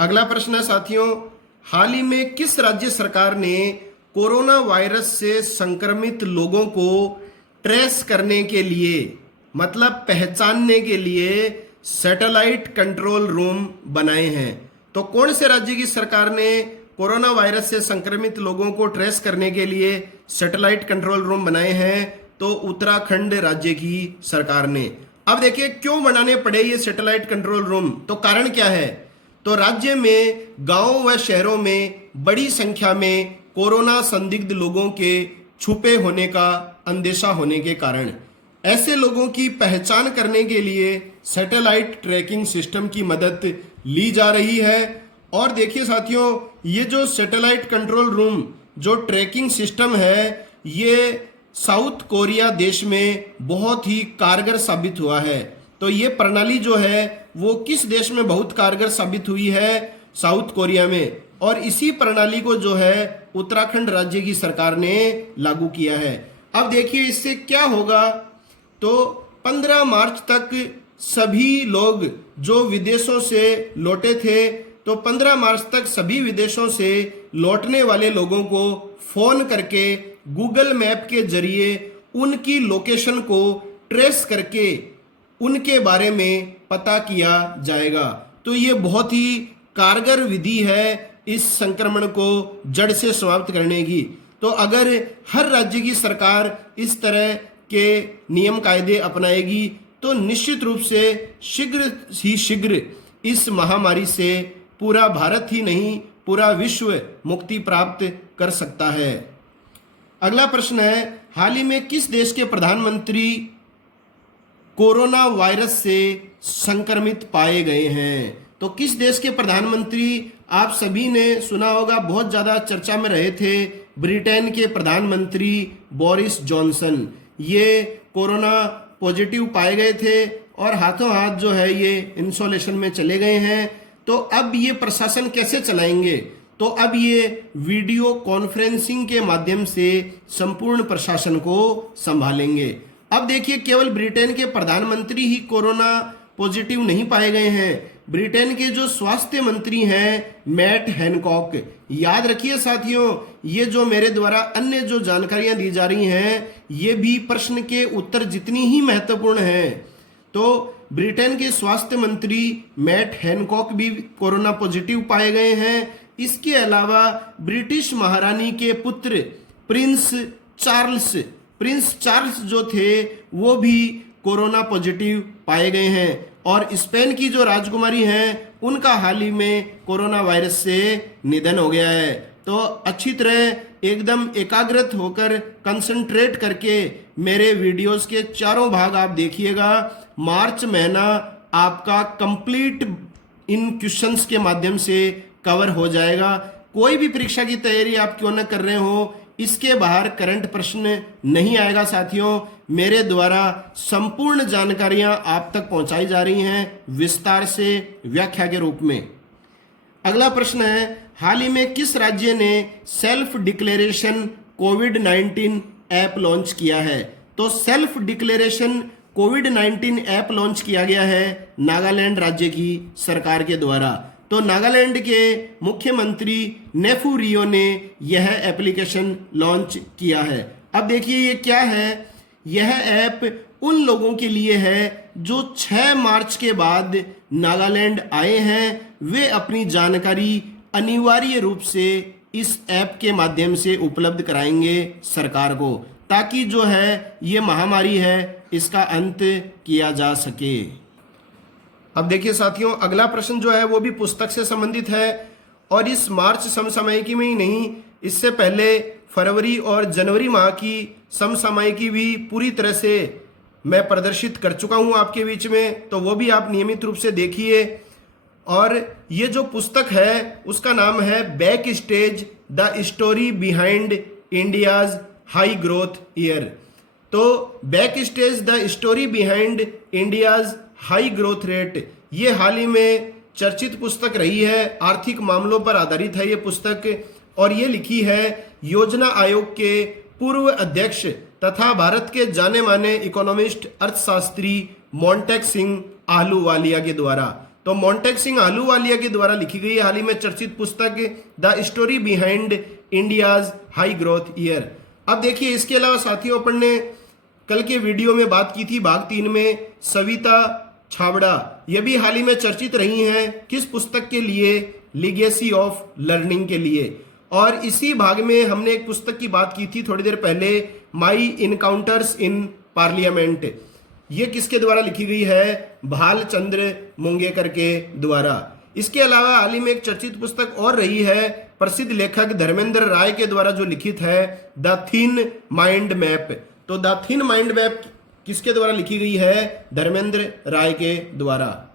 अगला प्रश्न है साथियों, हाल ही में किस राज्य सरकार ने कोरोना वायरस से संक्रमित लोगों को ट्रेस करने के लिए, मतलब पहचानने के लिए सैटेलाइट कंट्रोल रूम बनाए हैं? तो कौन से राज्य की सरकार ने कोरोना वायरस से संक्रमित लोगों को ट्रेस करने के लिए सैटेलाइट कंट्रोल रूम बनाए हैं? तो उत्तराखंड राज्य की सरकार ने। अब देखिए क्यों बनाने पड़े ये सैटेलाइट कंट्रोल रूम, तो कारण क्या है? तो राज्य में गांवों व शहरों में बड़ी संख्या में कोरोना संदिग्ध लोगों के छुपे होने का अंदेशा होने के कारण ऐसे लोगों की पहचान करने के लिए सैटेलाइट ट्रैकिंग सिस्टम की मदद ली जा रही है। और देखिए साथियों, ये जो सैटेलाइट कंट्रोल रूम जो ट्रैकिंग सिस्टम है, ये साउथ कोरिया देश में बहुत ही कारगर साबित हुआ है। तो ये प्रणाली जो है वो किस देश में बहुत कारगर साबित हुई है? साउथ कोरिया में। और इसी प्रणाली को जो है उत्तराखंड राज्य की सरकार ने लागू किया है। अब देखिए इससे क्या होगा, तो 15 मार्च तक सभी लोग जो विदेशों से लौटे थे, तो 15 मार्च तक सभी विदेशों से लौटने वाले लोगों को फोन करके गूगल मैप के जरिए उनकी लोकेशन को ट्रेस करके उनके बारे में पता किया जाएगा। तो ये बहुत ही कारगर विधि है। इस संक्रमण को जड़ से समाप्त करने की। तो अगर हर राज्य की सरकार इस तरह के नियम कायदे अपनाएगी तो निश्चित रूप से शीघ्र ही शीघ्र इस महामारी से पूरा भारत ही नहीं पूरा विश्व मुक्ति प्राप्त कर सकता है। अगला प्रश्न है, हाल ही में किस देश के प्रधानमंत्री कोरोना वायरस से संक्रमित पाए गए हैं? तो किस देश के प्रधानमंत्री, आप सभी ने सुना होगा, बहुत ज़्यादा चर्चा में रहे थे, ब्रिटेन के प्रधानमंत्री बोरिस जॉनसन। ये कोरोना पॉजिटिव पाए गए थे और हाथों हाथ जो है ये इंसोलेशन में चले गए हैं। तो अब ये प्रशासन कैसे चलाएंगे? तो अब ये वीडियो कॉन्फ्रेंसिंग के माध्यम से संपूर्ण प्रशासन को संभालेंगे। अब देखिए, केवल ब्रिटेन के प्रधानमंत्री ही कोरोना पॉजिटिव नहीं पाए गए हैं। ब्रिटेन के जो स्वास्थ्य मंत्री हैं मैट हैनकॉक, याद रखिए साथियों, ये जो मेरे द्वारा अन्य जो जानकारियां दी जा रही हैं ये भी प्रश्न के उत्तर जितनी ही महत्वपूर्ण हैं। तो ब्रिटेन के स्वास्थ्य मंत्री मैट हैनकॉक भी कोरोना पॉजिटिव पाए गए हैं। इसके अलावा ब्रिटिश महारानी के पुत्र प्रिंस चार्ल्स जो थे वो भी कोरोना पॉजिटिव पाए गए हैं। और स्पेन की जो राजकुमारी हैं उनका हाल ही में कोरोना वायरस से निधन हो गया है। तो अच्छी तरह एकदम एकाग्रत होकर कंसंट्रेट करके मेरे वीडियोस के चारों भाग आप देखिएगा। मार्च महीना आपका कंप्लीट इन क्वेश्चंस के माध्यम से कवर हो जाएगा। कोई भी परीक्षा की तैयारी आप क्यों न कर रहे हो, इसके बाहर करंट प्रश्न नहीं आएगा साथियों। मेरे द्वारा संपूर्ण जानकारियां आप तक पहुंचाई जा रही हैं विस्तार से व्याख्या के रूप में। अगला प्रश्न है, हाल ही में किस राज्य ने सेल्फ डिक्लेरेशन कोविड-19 ऐप लॉन्च किया है? तो सेल्फ डिक्लेरेशन कोविड-19 ऐप लॉन्च किया गया है नागालैंड राज्य की सरकार के द्वारा। तो नागालैंड के मुख्यमंत्री नेफू रियो ने यह एप्लीकेशन लॉन्च किया है। अब देखिए ये क्या है, यह ऐप उन लोगों के लिए है जो 6 मार्च के बाद नागालैंड आए हैं। वे अपनी जानकारी अनिवार्य रूप से इस ऐप के माध्यम से उपलब्ध कराएंगे सरकार को, ताकि जो है ये महामारी है इसका अंत किया जा सके। अब देखिए साथियों, अगला प्रश्न जो है वो भी पुस्तक से संबंधित है और इस मार्च समसामयिकी में ही नहीं, इससे पहले फरवरी और जनवरी माह की समसामयिकी भी पूरी तरह से मैं प्रदर्शित कर चुका हूं आपके बीच में, तो वो भी आप नियमित रूप से देखिए। और ये जो पुस्तक है उसका नाम है back stage the story behind India's high growth year. तो back stage the story behind India's high growth rate, ये हाल ही में चर्चित पुस्तक रही है। आर्थिक मामलों पर आधारित है ये पुस्तक और ये लिखी है योजना आयोग के पूर्व अध्यक्ष तथा भारत के जाने माने इकोनॉमिस्ट अर्थशास्त्री मोंटेक सिंह आहलूवालिया के द्वारा। तो मोंटेक सिंह आहलूवालिया के द्वारा लिखी गई हाल ही में चर्चित पुस्तक the story behind India's high growth year. अब देखिए, इसके अलावा साथियों अपन ने कल के वीडियो में बात की थी भाग 3 में सविता छाबड़ा, ये भी हाल ही में चर्चित रही हैं किस पुस्तक के लिए, लीगेसी ऑफ लर्निंग के लिए। और इसी भाग में हमने एक पुस्तक की बात की थी थोड़ी देर पहले, माई इनकाउंटर्स इन पार्लियामेंट। ये किसके द्वारा लिखी गई है? भालचंद्र मुंगेकर के द्वारा। इसके अलावा हाल ही में एक चर्चित पुस्तक और रही है प्रसिद्ध लेखक धर्मेंद्र राय के द्वारा जो लिखित है द थिन माइंड मैप। तो द थिन माइंड मैप किसके द्वारा लिखी गई है? धर्मेंद्र राय के द्वारा।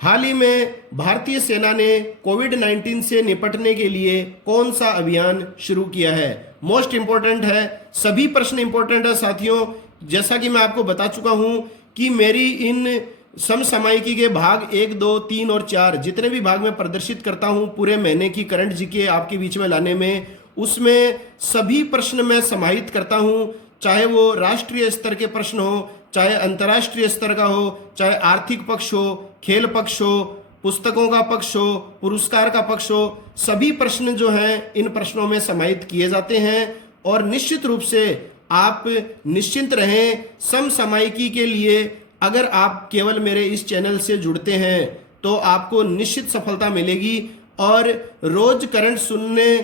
हाल ही में भारतीय सेना ने कोविड-19 से निपटने के लिए कौन सा अभियान शुरू किया है? मोस्ट इंपॉर्टेंट है, सभी प्रश्न इंपॉर्टेंट है साथियों। जैसा कि मैं आपको बता चुका हूं कि मेरी इन समसामयिकी के भाग 1, 2, 3 और 4 जितने भी भाग में प्रदर्शित करता हूं पूरे महीने की करंट जीके आपके बीच में लाने में, उसमें सभी प्रश्न मैं समाहित करता हूं, चाहे वो राष्ट्रीय स्तर के प्रश्न हो, चाहे अंतर्राष्ट्रीय स्तर का हो, चाहे आर्थिक पक्ष हो, खेल पक्ष हो, पुस्तकों का पक्ष हो, पुरस्कार का पक्ष हो, सभी प्रश्न जो हैं इन प्रश्नों में समाहित किए जाते हैं। और निश्चित रूप से आप निश्चिंत रहें, समसामयिकी के लिए अगर आप केवल मेरे इस चैनल से जुड़ते हैं तो आपको निश्चित सफलता मिलेगी। और रोज करंट सुनने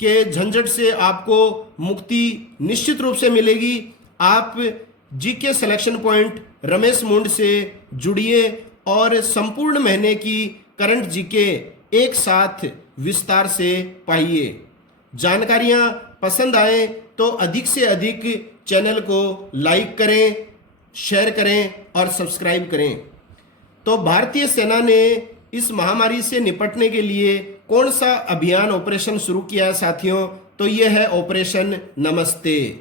के झंझट से आपको मुक्ति निश्चित रूप से मिलेगी। आप जीके सिलेक्शन पॉइंट रमेश मुंड से जुड़िए और संपूर्ण महीने की करंट जीके एक साथ विस्तार से पाइए। जानकारियां पसंद आए तो अधिक से अधिक चैनल को लाइक करें, शेयर करें और सब्सक्राइब करें। तो भारतीय सेना ने इस महामारी से निपटने के लिए कौन सा अभियान ऑपरेशन शुरू किया है साथियों? तो ये है ऑपरेशन नमस्ते।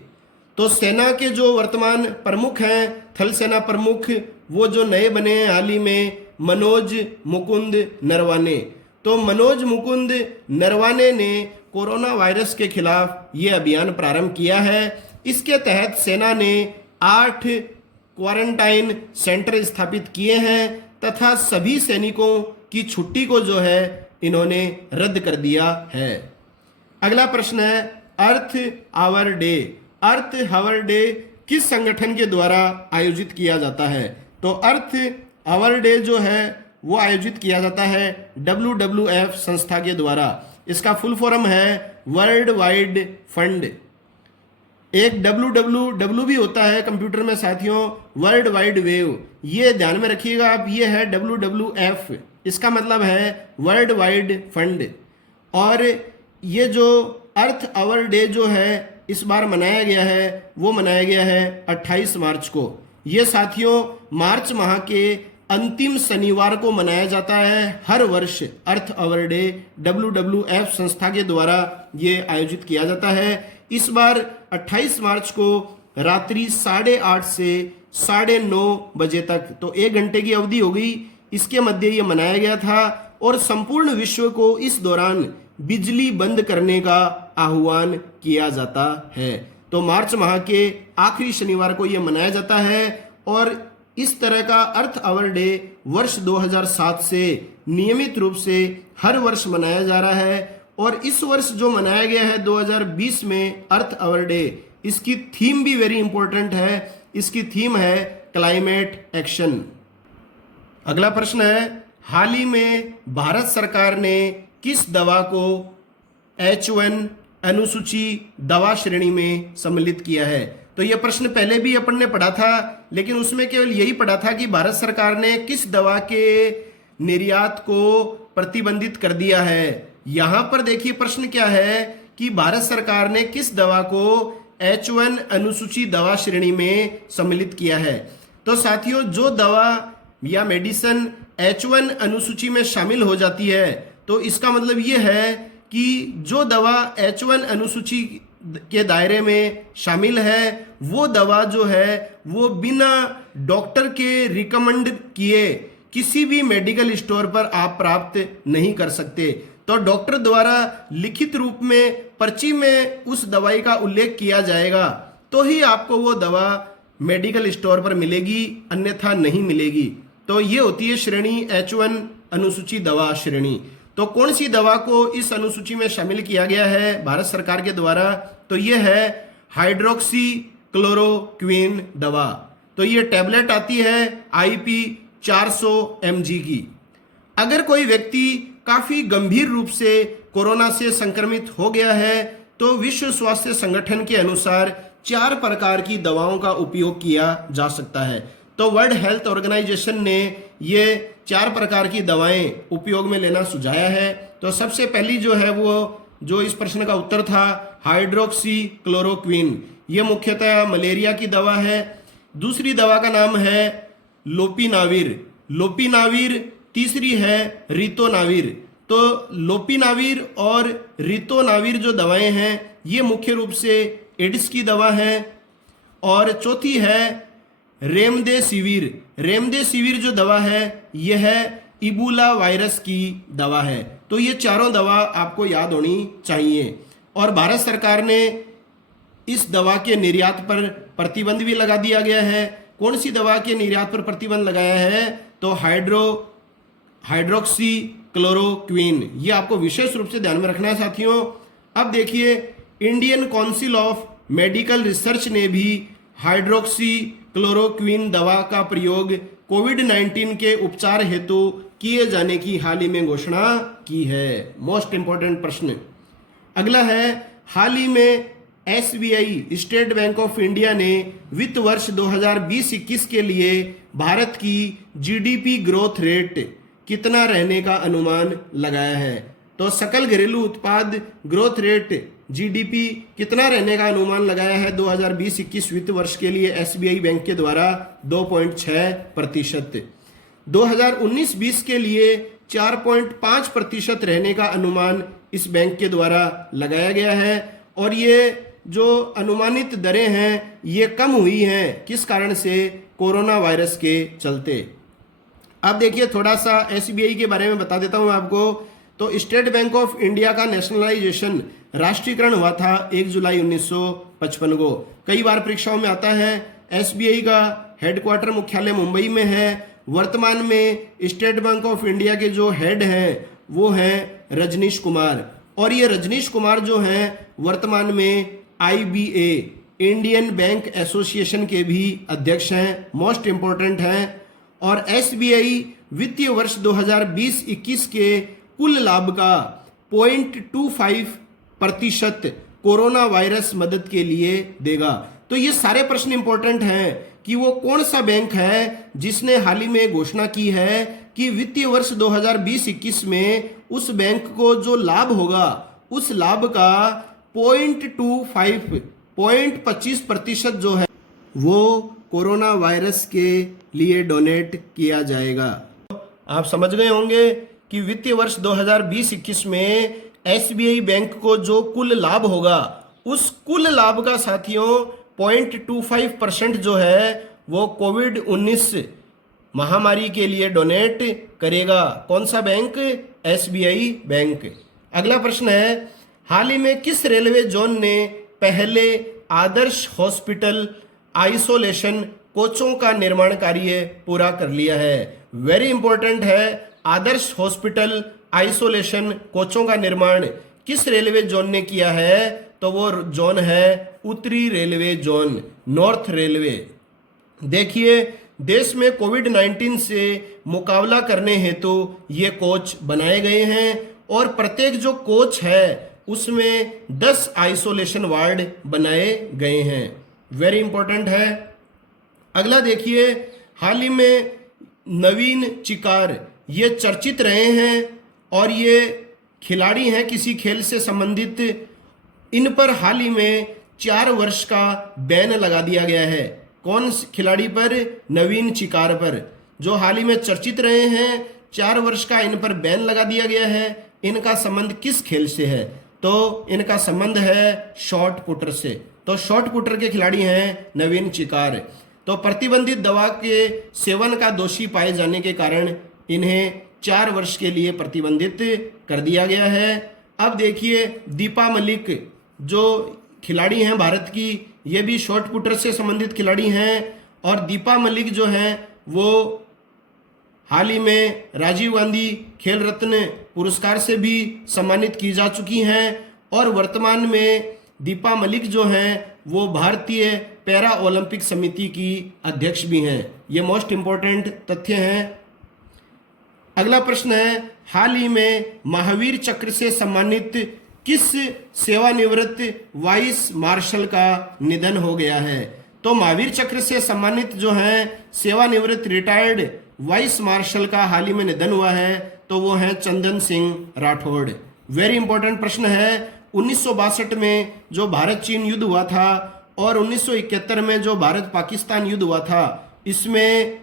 तो सेना के जो वर्तमान प्रमुख हैं, थल सेना प्रमुख, वो जो नए बने हैं हाल ही में, मनोज मुकुंद नरवाने। तो मनोज मुकुंद नरवाने ने कोरोना वायरस के खिलाफ ये अभियान प्रारंभ किया है। इसके तहत सेना ने 8 क्वारंटाइन सेंटर स्थापित किए हैं तथा सभी सैनिकों की छुट्टी को जो है इन्होंने रद्द कर दिया है। अगला प्रश्न है earth hour day. Earth hour day किस संगठन के द्वारा आयोजित किया जाता है? तो अर्थ आवर डे जो है वो आयोजित किया जाता है WWF संस्था के द्वारा। इसका फुल फॉर्म है वर्ल्ड वाइड फंड। एक WWW भी होता है कंप्यूटर में साथियों, वर्ल्ड वाइड वेव। ये ध्यान में रखिएगा आप, ये है WWF, इसका मतलब है वर्ल्ड वाइड फंड। और ये जो अर्थ आवर डे जो है इस बार मनाया गया है, वो मनाया गया है 28 मार्च को। ये साथियों मार्च माह के अंतिम शनिवार को मनाया जाता है हर वर्ष। अर्थ आवर डे WWF संस्था के द्वारा ये आयोजित किया जाता है। इस बार 28 मार्च को रात्रि 8:30 से 9:30 बजे तक, तो 1 घंटे की अवधि हो गई, इसके मध्य ये मनाया गया था। और संपूर्ण विश्व को इस दौरान बिजली बंद करने का आह्वान किया जाता है। तो मार्च माह के आखिरी शनिवार को यह मनाया जाता है और इस तरह का अर्थ आवर डे वर्ष 2007 से नियमित रूप से हर वर्ष मनाया जा रहा है। और इस वर्ष जो मनाया गया है 2020 में अर्थ आवर डे, इसकी थीम भी वेरी इंपॉर्टेंट है। इसकी थीम है क्लाइमेट एक्शन। अगला प्रश्न है हाल ही में भारत सरकार ने किस दवा को H1 अनुसूची दवा श्रेणी में सम्मिलित किया है? तो यह प्रश्न पहले भी अपन ने पढ़ा था, लेकिन उसमें केवल यही पढ़ा था कि भारत सरकार ने किस दवा के निर्यात को प्रतिबंधित कर दिया है। यहां पर देखिए प्रश्न क्या है कि भारत सरकार ने किस दवा को H1 अनुसूची दवा श्रेणी में सम्मिलित किया है। तो साथियों जो दवा या मेडिसिन H1 अनुसूची में शामिल हो जाती है, तो इसका मतलब यह है कि जो दवा H1 अनुसूची के दायरे में शामिल है वो दवा जो है वो बिना डॉक्टर के रिकमेंड किए किसी भी मेडिकल स्टोर पर आप प्राप्त नहीं कर सकते। तो डॉक्टर द्वारा लिखित रूप में पर्ची में उस दवाई का उल्लेख किया जाएगा तो ही आपको वो दवा मेडिकल स्टोर पर मिलेगी, अन्यथा नहीं मिलेगी। तो ये होती है श्रेणी H1 अनुसूची दवा श्रेणी। तो कौन सी दवा को इस अनुसूची में शामिल किया गया है भारत सरकार के द्वारा? तो ये है हाइड्रोक्सी क्लोरोक्विन दवा। तो ये टैबलेट आती है IP 400 mg की। अगर कोई व्यक्ति काफी गंभीर रूप से कोरोना से संक्रमित हो गया है तो विश्व स्वास्थ्य संगठन के अनुसार 4 प्रकार की दवाओं का उपयोग किया जा सकता है। तो वर्ल्ड हेल्थ ऑर्गेनाइजेशन ने ये 4 प्रकार की दवाएं उपयोग में लेना सुझाया है। तो सबसे पहली जो है वो जो इस प्रश्न का उत्तर था हाइड्रोक्सी क्लोरोक्विन, ये मुख्यतः मलेरिया की दवा है। दूसरी दवा का नाम है लोपिनाविर। तीसरी है रितोनाविर। तो लोपिनाविर और रितोनाविर जो दवाएं हैं ये मुख्य रूप से एड्स की दवा है। और चौथी है रेमडेसिविर जो दवा है यह है इबोला वायरस की दवा है। तो ये चारों दवा आपको याद होनी चाहिए। और भारत सरकार ने इस दवा के निर्यात पर प्रतिबंध भी लगा दिया गया है। कौन सी दवा के निर्यात पर प्रतिबंध लगाया है? तो हाइड्रोक्सी क्लोरोक्विन। ये आपको विशेष रूप से ध्यान में रखना है साथियों। अब देखिए Indian council of medical research ने भी हाइड्रोक्सी क्लोरोक्विन दवा का प्रयोग कोविड-19 के उपचार हेतु किए जाने की हाल ही में घोषणा की है। मोस्ट इंपॉर्टेंट प्रश्न। अगला है, हाल ही में SBI state bank of India ने वित्त वर्ष 2020-21 के लिए भारत की जीडीपी ग्रोथ रेट कितना रहने का अनुमान लगाया है। तो सकल घरेलू उत्पाद ग्रोथ रेट जीडीपी कितना रहने का अनुमान लगाया है 2020-21 वित्त वर्ष के लिए एसबीआई बैंक के द्वारा 2.6%। 2019-20 के लिए 4.5% रहने का अनुमान इस बैंक के द्वारा लगाया गया है। और ये जो अनुमानित दरें हैं ये कम हुई हैं, किस कारण से? कोरोना वायरस के चलते। अब देखिए, थोड़ा सा एसबीआई के बारे में बता देता हूं आपको। तो स्टेट बैंक ऑफ इंडिया का नेशनलाइजेशन, राष्ट्रीयकरण हुआ था 1 जुलाई 1955 को। कई बार परीक्षाओं में आता है। एसबीआई का हेडक्वार्टर मुख्यालय मुंबई में है। वर्तमान में स्टेट बैंक ऑफ इंडिया के जो हेड हैं वो हैं रजनीश कुमार। और ये रजनीश कुमार जो हैं वर्तमान में आईबीए, इंडियन बैंक एसोसिएशन के भी अध्यक्ष हैं। मोस्ट इंपॉर्टेंट हैं। और एसबीआई वित्तीय वर्ष 2020-21 के कुल लाभ का 0.25% कोरोना वायरस मदद के लिए देगा। तो ये सारे प्रश्न इंपॉर्टेंट हैं कि वो कौन सा बैंक है जिसने हाल ही में घोषणा की है कि वित्तीय वर्ष 2020-21 में उस बैंक को जो लाभ होगा उस लाभ का 0.25% जो है वो कोरोना वायरस के लिए डोनेट किया जाएगा। आप समझ गए होंगे कि वित्तीय वर्ष 2020-21 में एसबीआई बैंक को जो कुल लाभ होगा उस कुल लाभ का साथियों 0.25% जो है वो कोविड-19 महामारी के लिए डोनेट करेगा। कौन सा बैंक? SBI bank. अगला प्रश्न है, हाल ही में किस रेलवे जोन ने पहले आदर्श हॉस्पिटल आइसोलेशन कोचों का निर्माण कार्य पूरा कर लिया है? वेरी इंपॉर्टेंट है। आदर्श हॉस्पिटल आइसोलेशन कोचों का निर्माण किस रेलवे जोन ने किया है? तो वो जोन है उत्तरी रेलवे जोन, नॉर्थ रेलवे। देखिए, देश में कोविड-19 से मुकाबला करने हेतु ये कोच बनाए गए हैं और प्रत्येक जो कोच है उसमें 10 आइसोलेशन वार्ड बनाए गए हैं। वेरी इंपॉर्टेंट है। अगला देखिए, हाल ही में नवीन चिकार ये चर्चित रहे हैं और ये खिलाड़ी हैं किसी खेल से संबंधित। इन पर हाल ही में 4 वर्ष का बैन लगा दिया गया है। कौन खिलाड़ी पर? नवीन चिकार पर, जो हाल ही में चर्चित रहे हैं। 4 वर्ष का इन पर बैन लगा दिया गया है। इनका संबंध किस खेल से है? तो इनका संबंध है शॉट पुटर से। तो शॉट पुटर के खिलाड़ी हैं नवीन चिकार। तो प्रतिबंधित दवा के सेवन का दोषी पाए जाने के कारण इन्हें 4 वर्ष के लिए प्रतिबंधित कर दिया गया है। अब देखिए, दीपा मलिक जो खिलाड़ी हैं भारत की, ये भी शॉट पुटर से संबंधित खिलाड़ी हैं। और दीपा मलिक जो हैं वो हाल ही में राजीव गांधी खेल रत्न पुरस्कार से भी सम्मानित की जा चुकी हैं। और वर्तमान में दीपा मलिक जो हैं वो भारतीय पैरा ओलंपिक समिति की अध्यक्ष भी हैं। ये मोस्ट इंपॉर्टेंट तथ्य हैं। अगला प्रश्न है, हाल ही में महावीर चक्र से सम्मानित किस सेवानिवृत्त वाइस मार्शल का निधन हो गया है? तो महावीर चक्र से सम्मानित जो हैं सेवानिवृत्त रिटायर्ड वाइस मार्शल का हाल ही में निधन हुआ है, तो वो है चंदन सिंह राठौड़। वेरी इंपॉर्टेंट प्रश्न है। 1962 में जो भारत चीन युद्ध हुआ था और 1971 में जो भारत पाकिस्तान युद्ध हुआ था, इसमें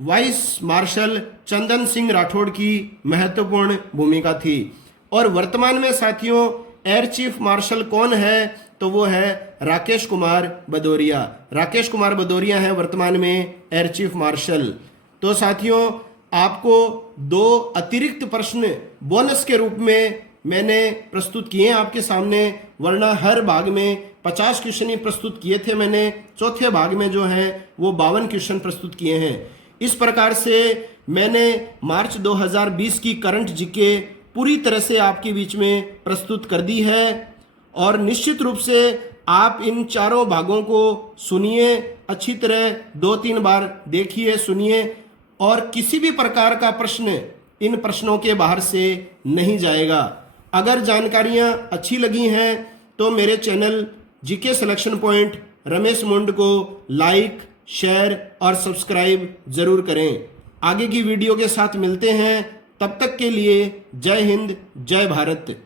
वाइस मार्शल चंदन सिंह राठौड़ की महत्वपूर्ण भूमिका थी। और वर्तमान में साथियों एयर चीफ मार्शल कौन है? तो वो है राकेश कुमार भदौरिया। राकेश कुमार भदौरिया हैं वर्तमान में एयर चीफ मार्शल। तो साथियों, आपको 2 अतिरिक्त प्रश्न बोनस के रूप में मैंने प्रस्तुत किए हैं आपके सामने, वरना हर भाग में 50 क्वेश्चन ही प्रस्तुत किए थे मैंने। चौथे भाग में जो है वो 52 क्वेश्चन प्रस्तुत किए हैं। इस प्रकार से मैंने मार्च 2020 की करंट जीके पूरी तरह से आपके बीच में प्रस्तुत कर दी है। और निश्चित रूप से आप इन चारों भागों को सुनिए, अच्छी तरह 2-3 बार देखिए, सुनिए। और किसी भी प्रकार का प्रश्न इन प्रश्नों के बाहर से नहीं जाएगा। अगर जानकारियां अच्छी लगी हैं तो मेरे channel GK selection point Ramesh मुंड को लाइक, शेयर और सब्सक्राइब जरूर करें। आगे की वीडियो के साथ मिलते हैं, तब तक के लिए जय हिंद, जय भारत।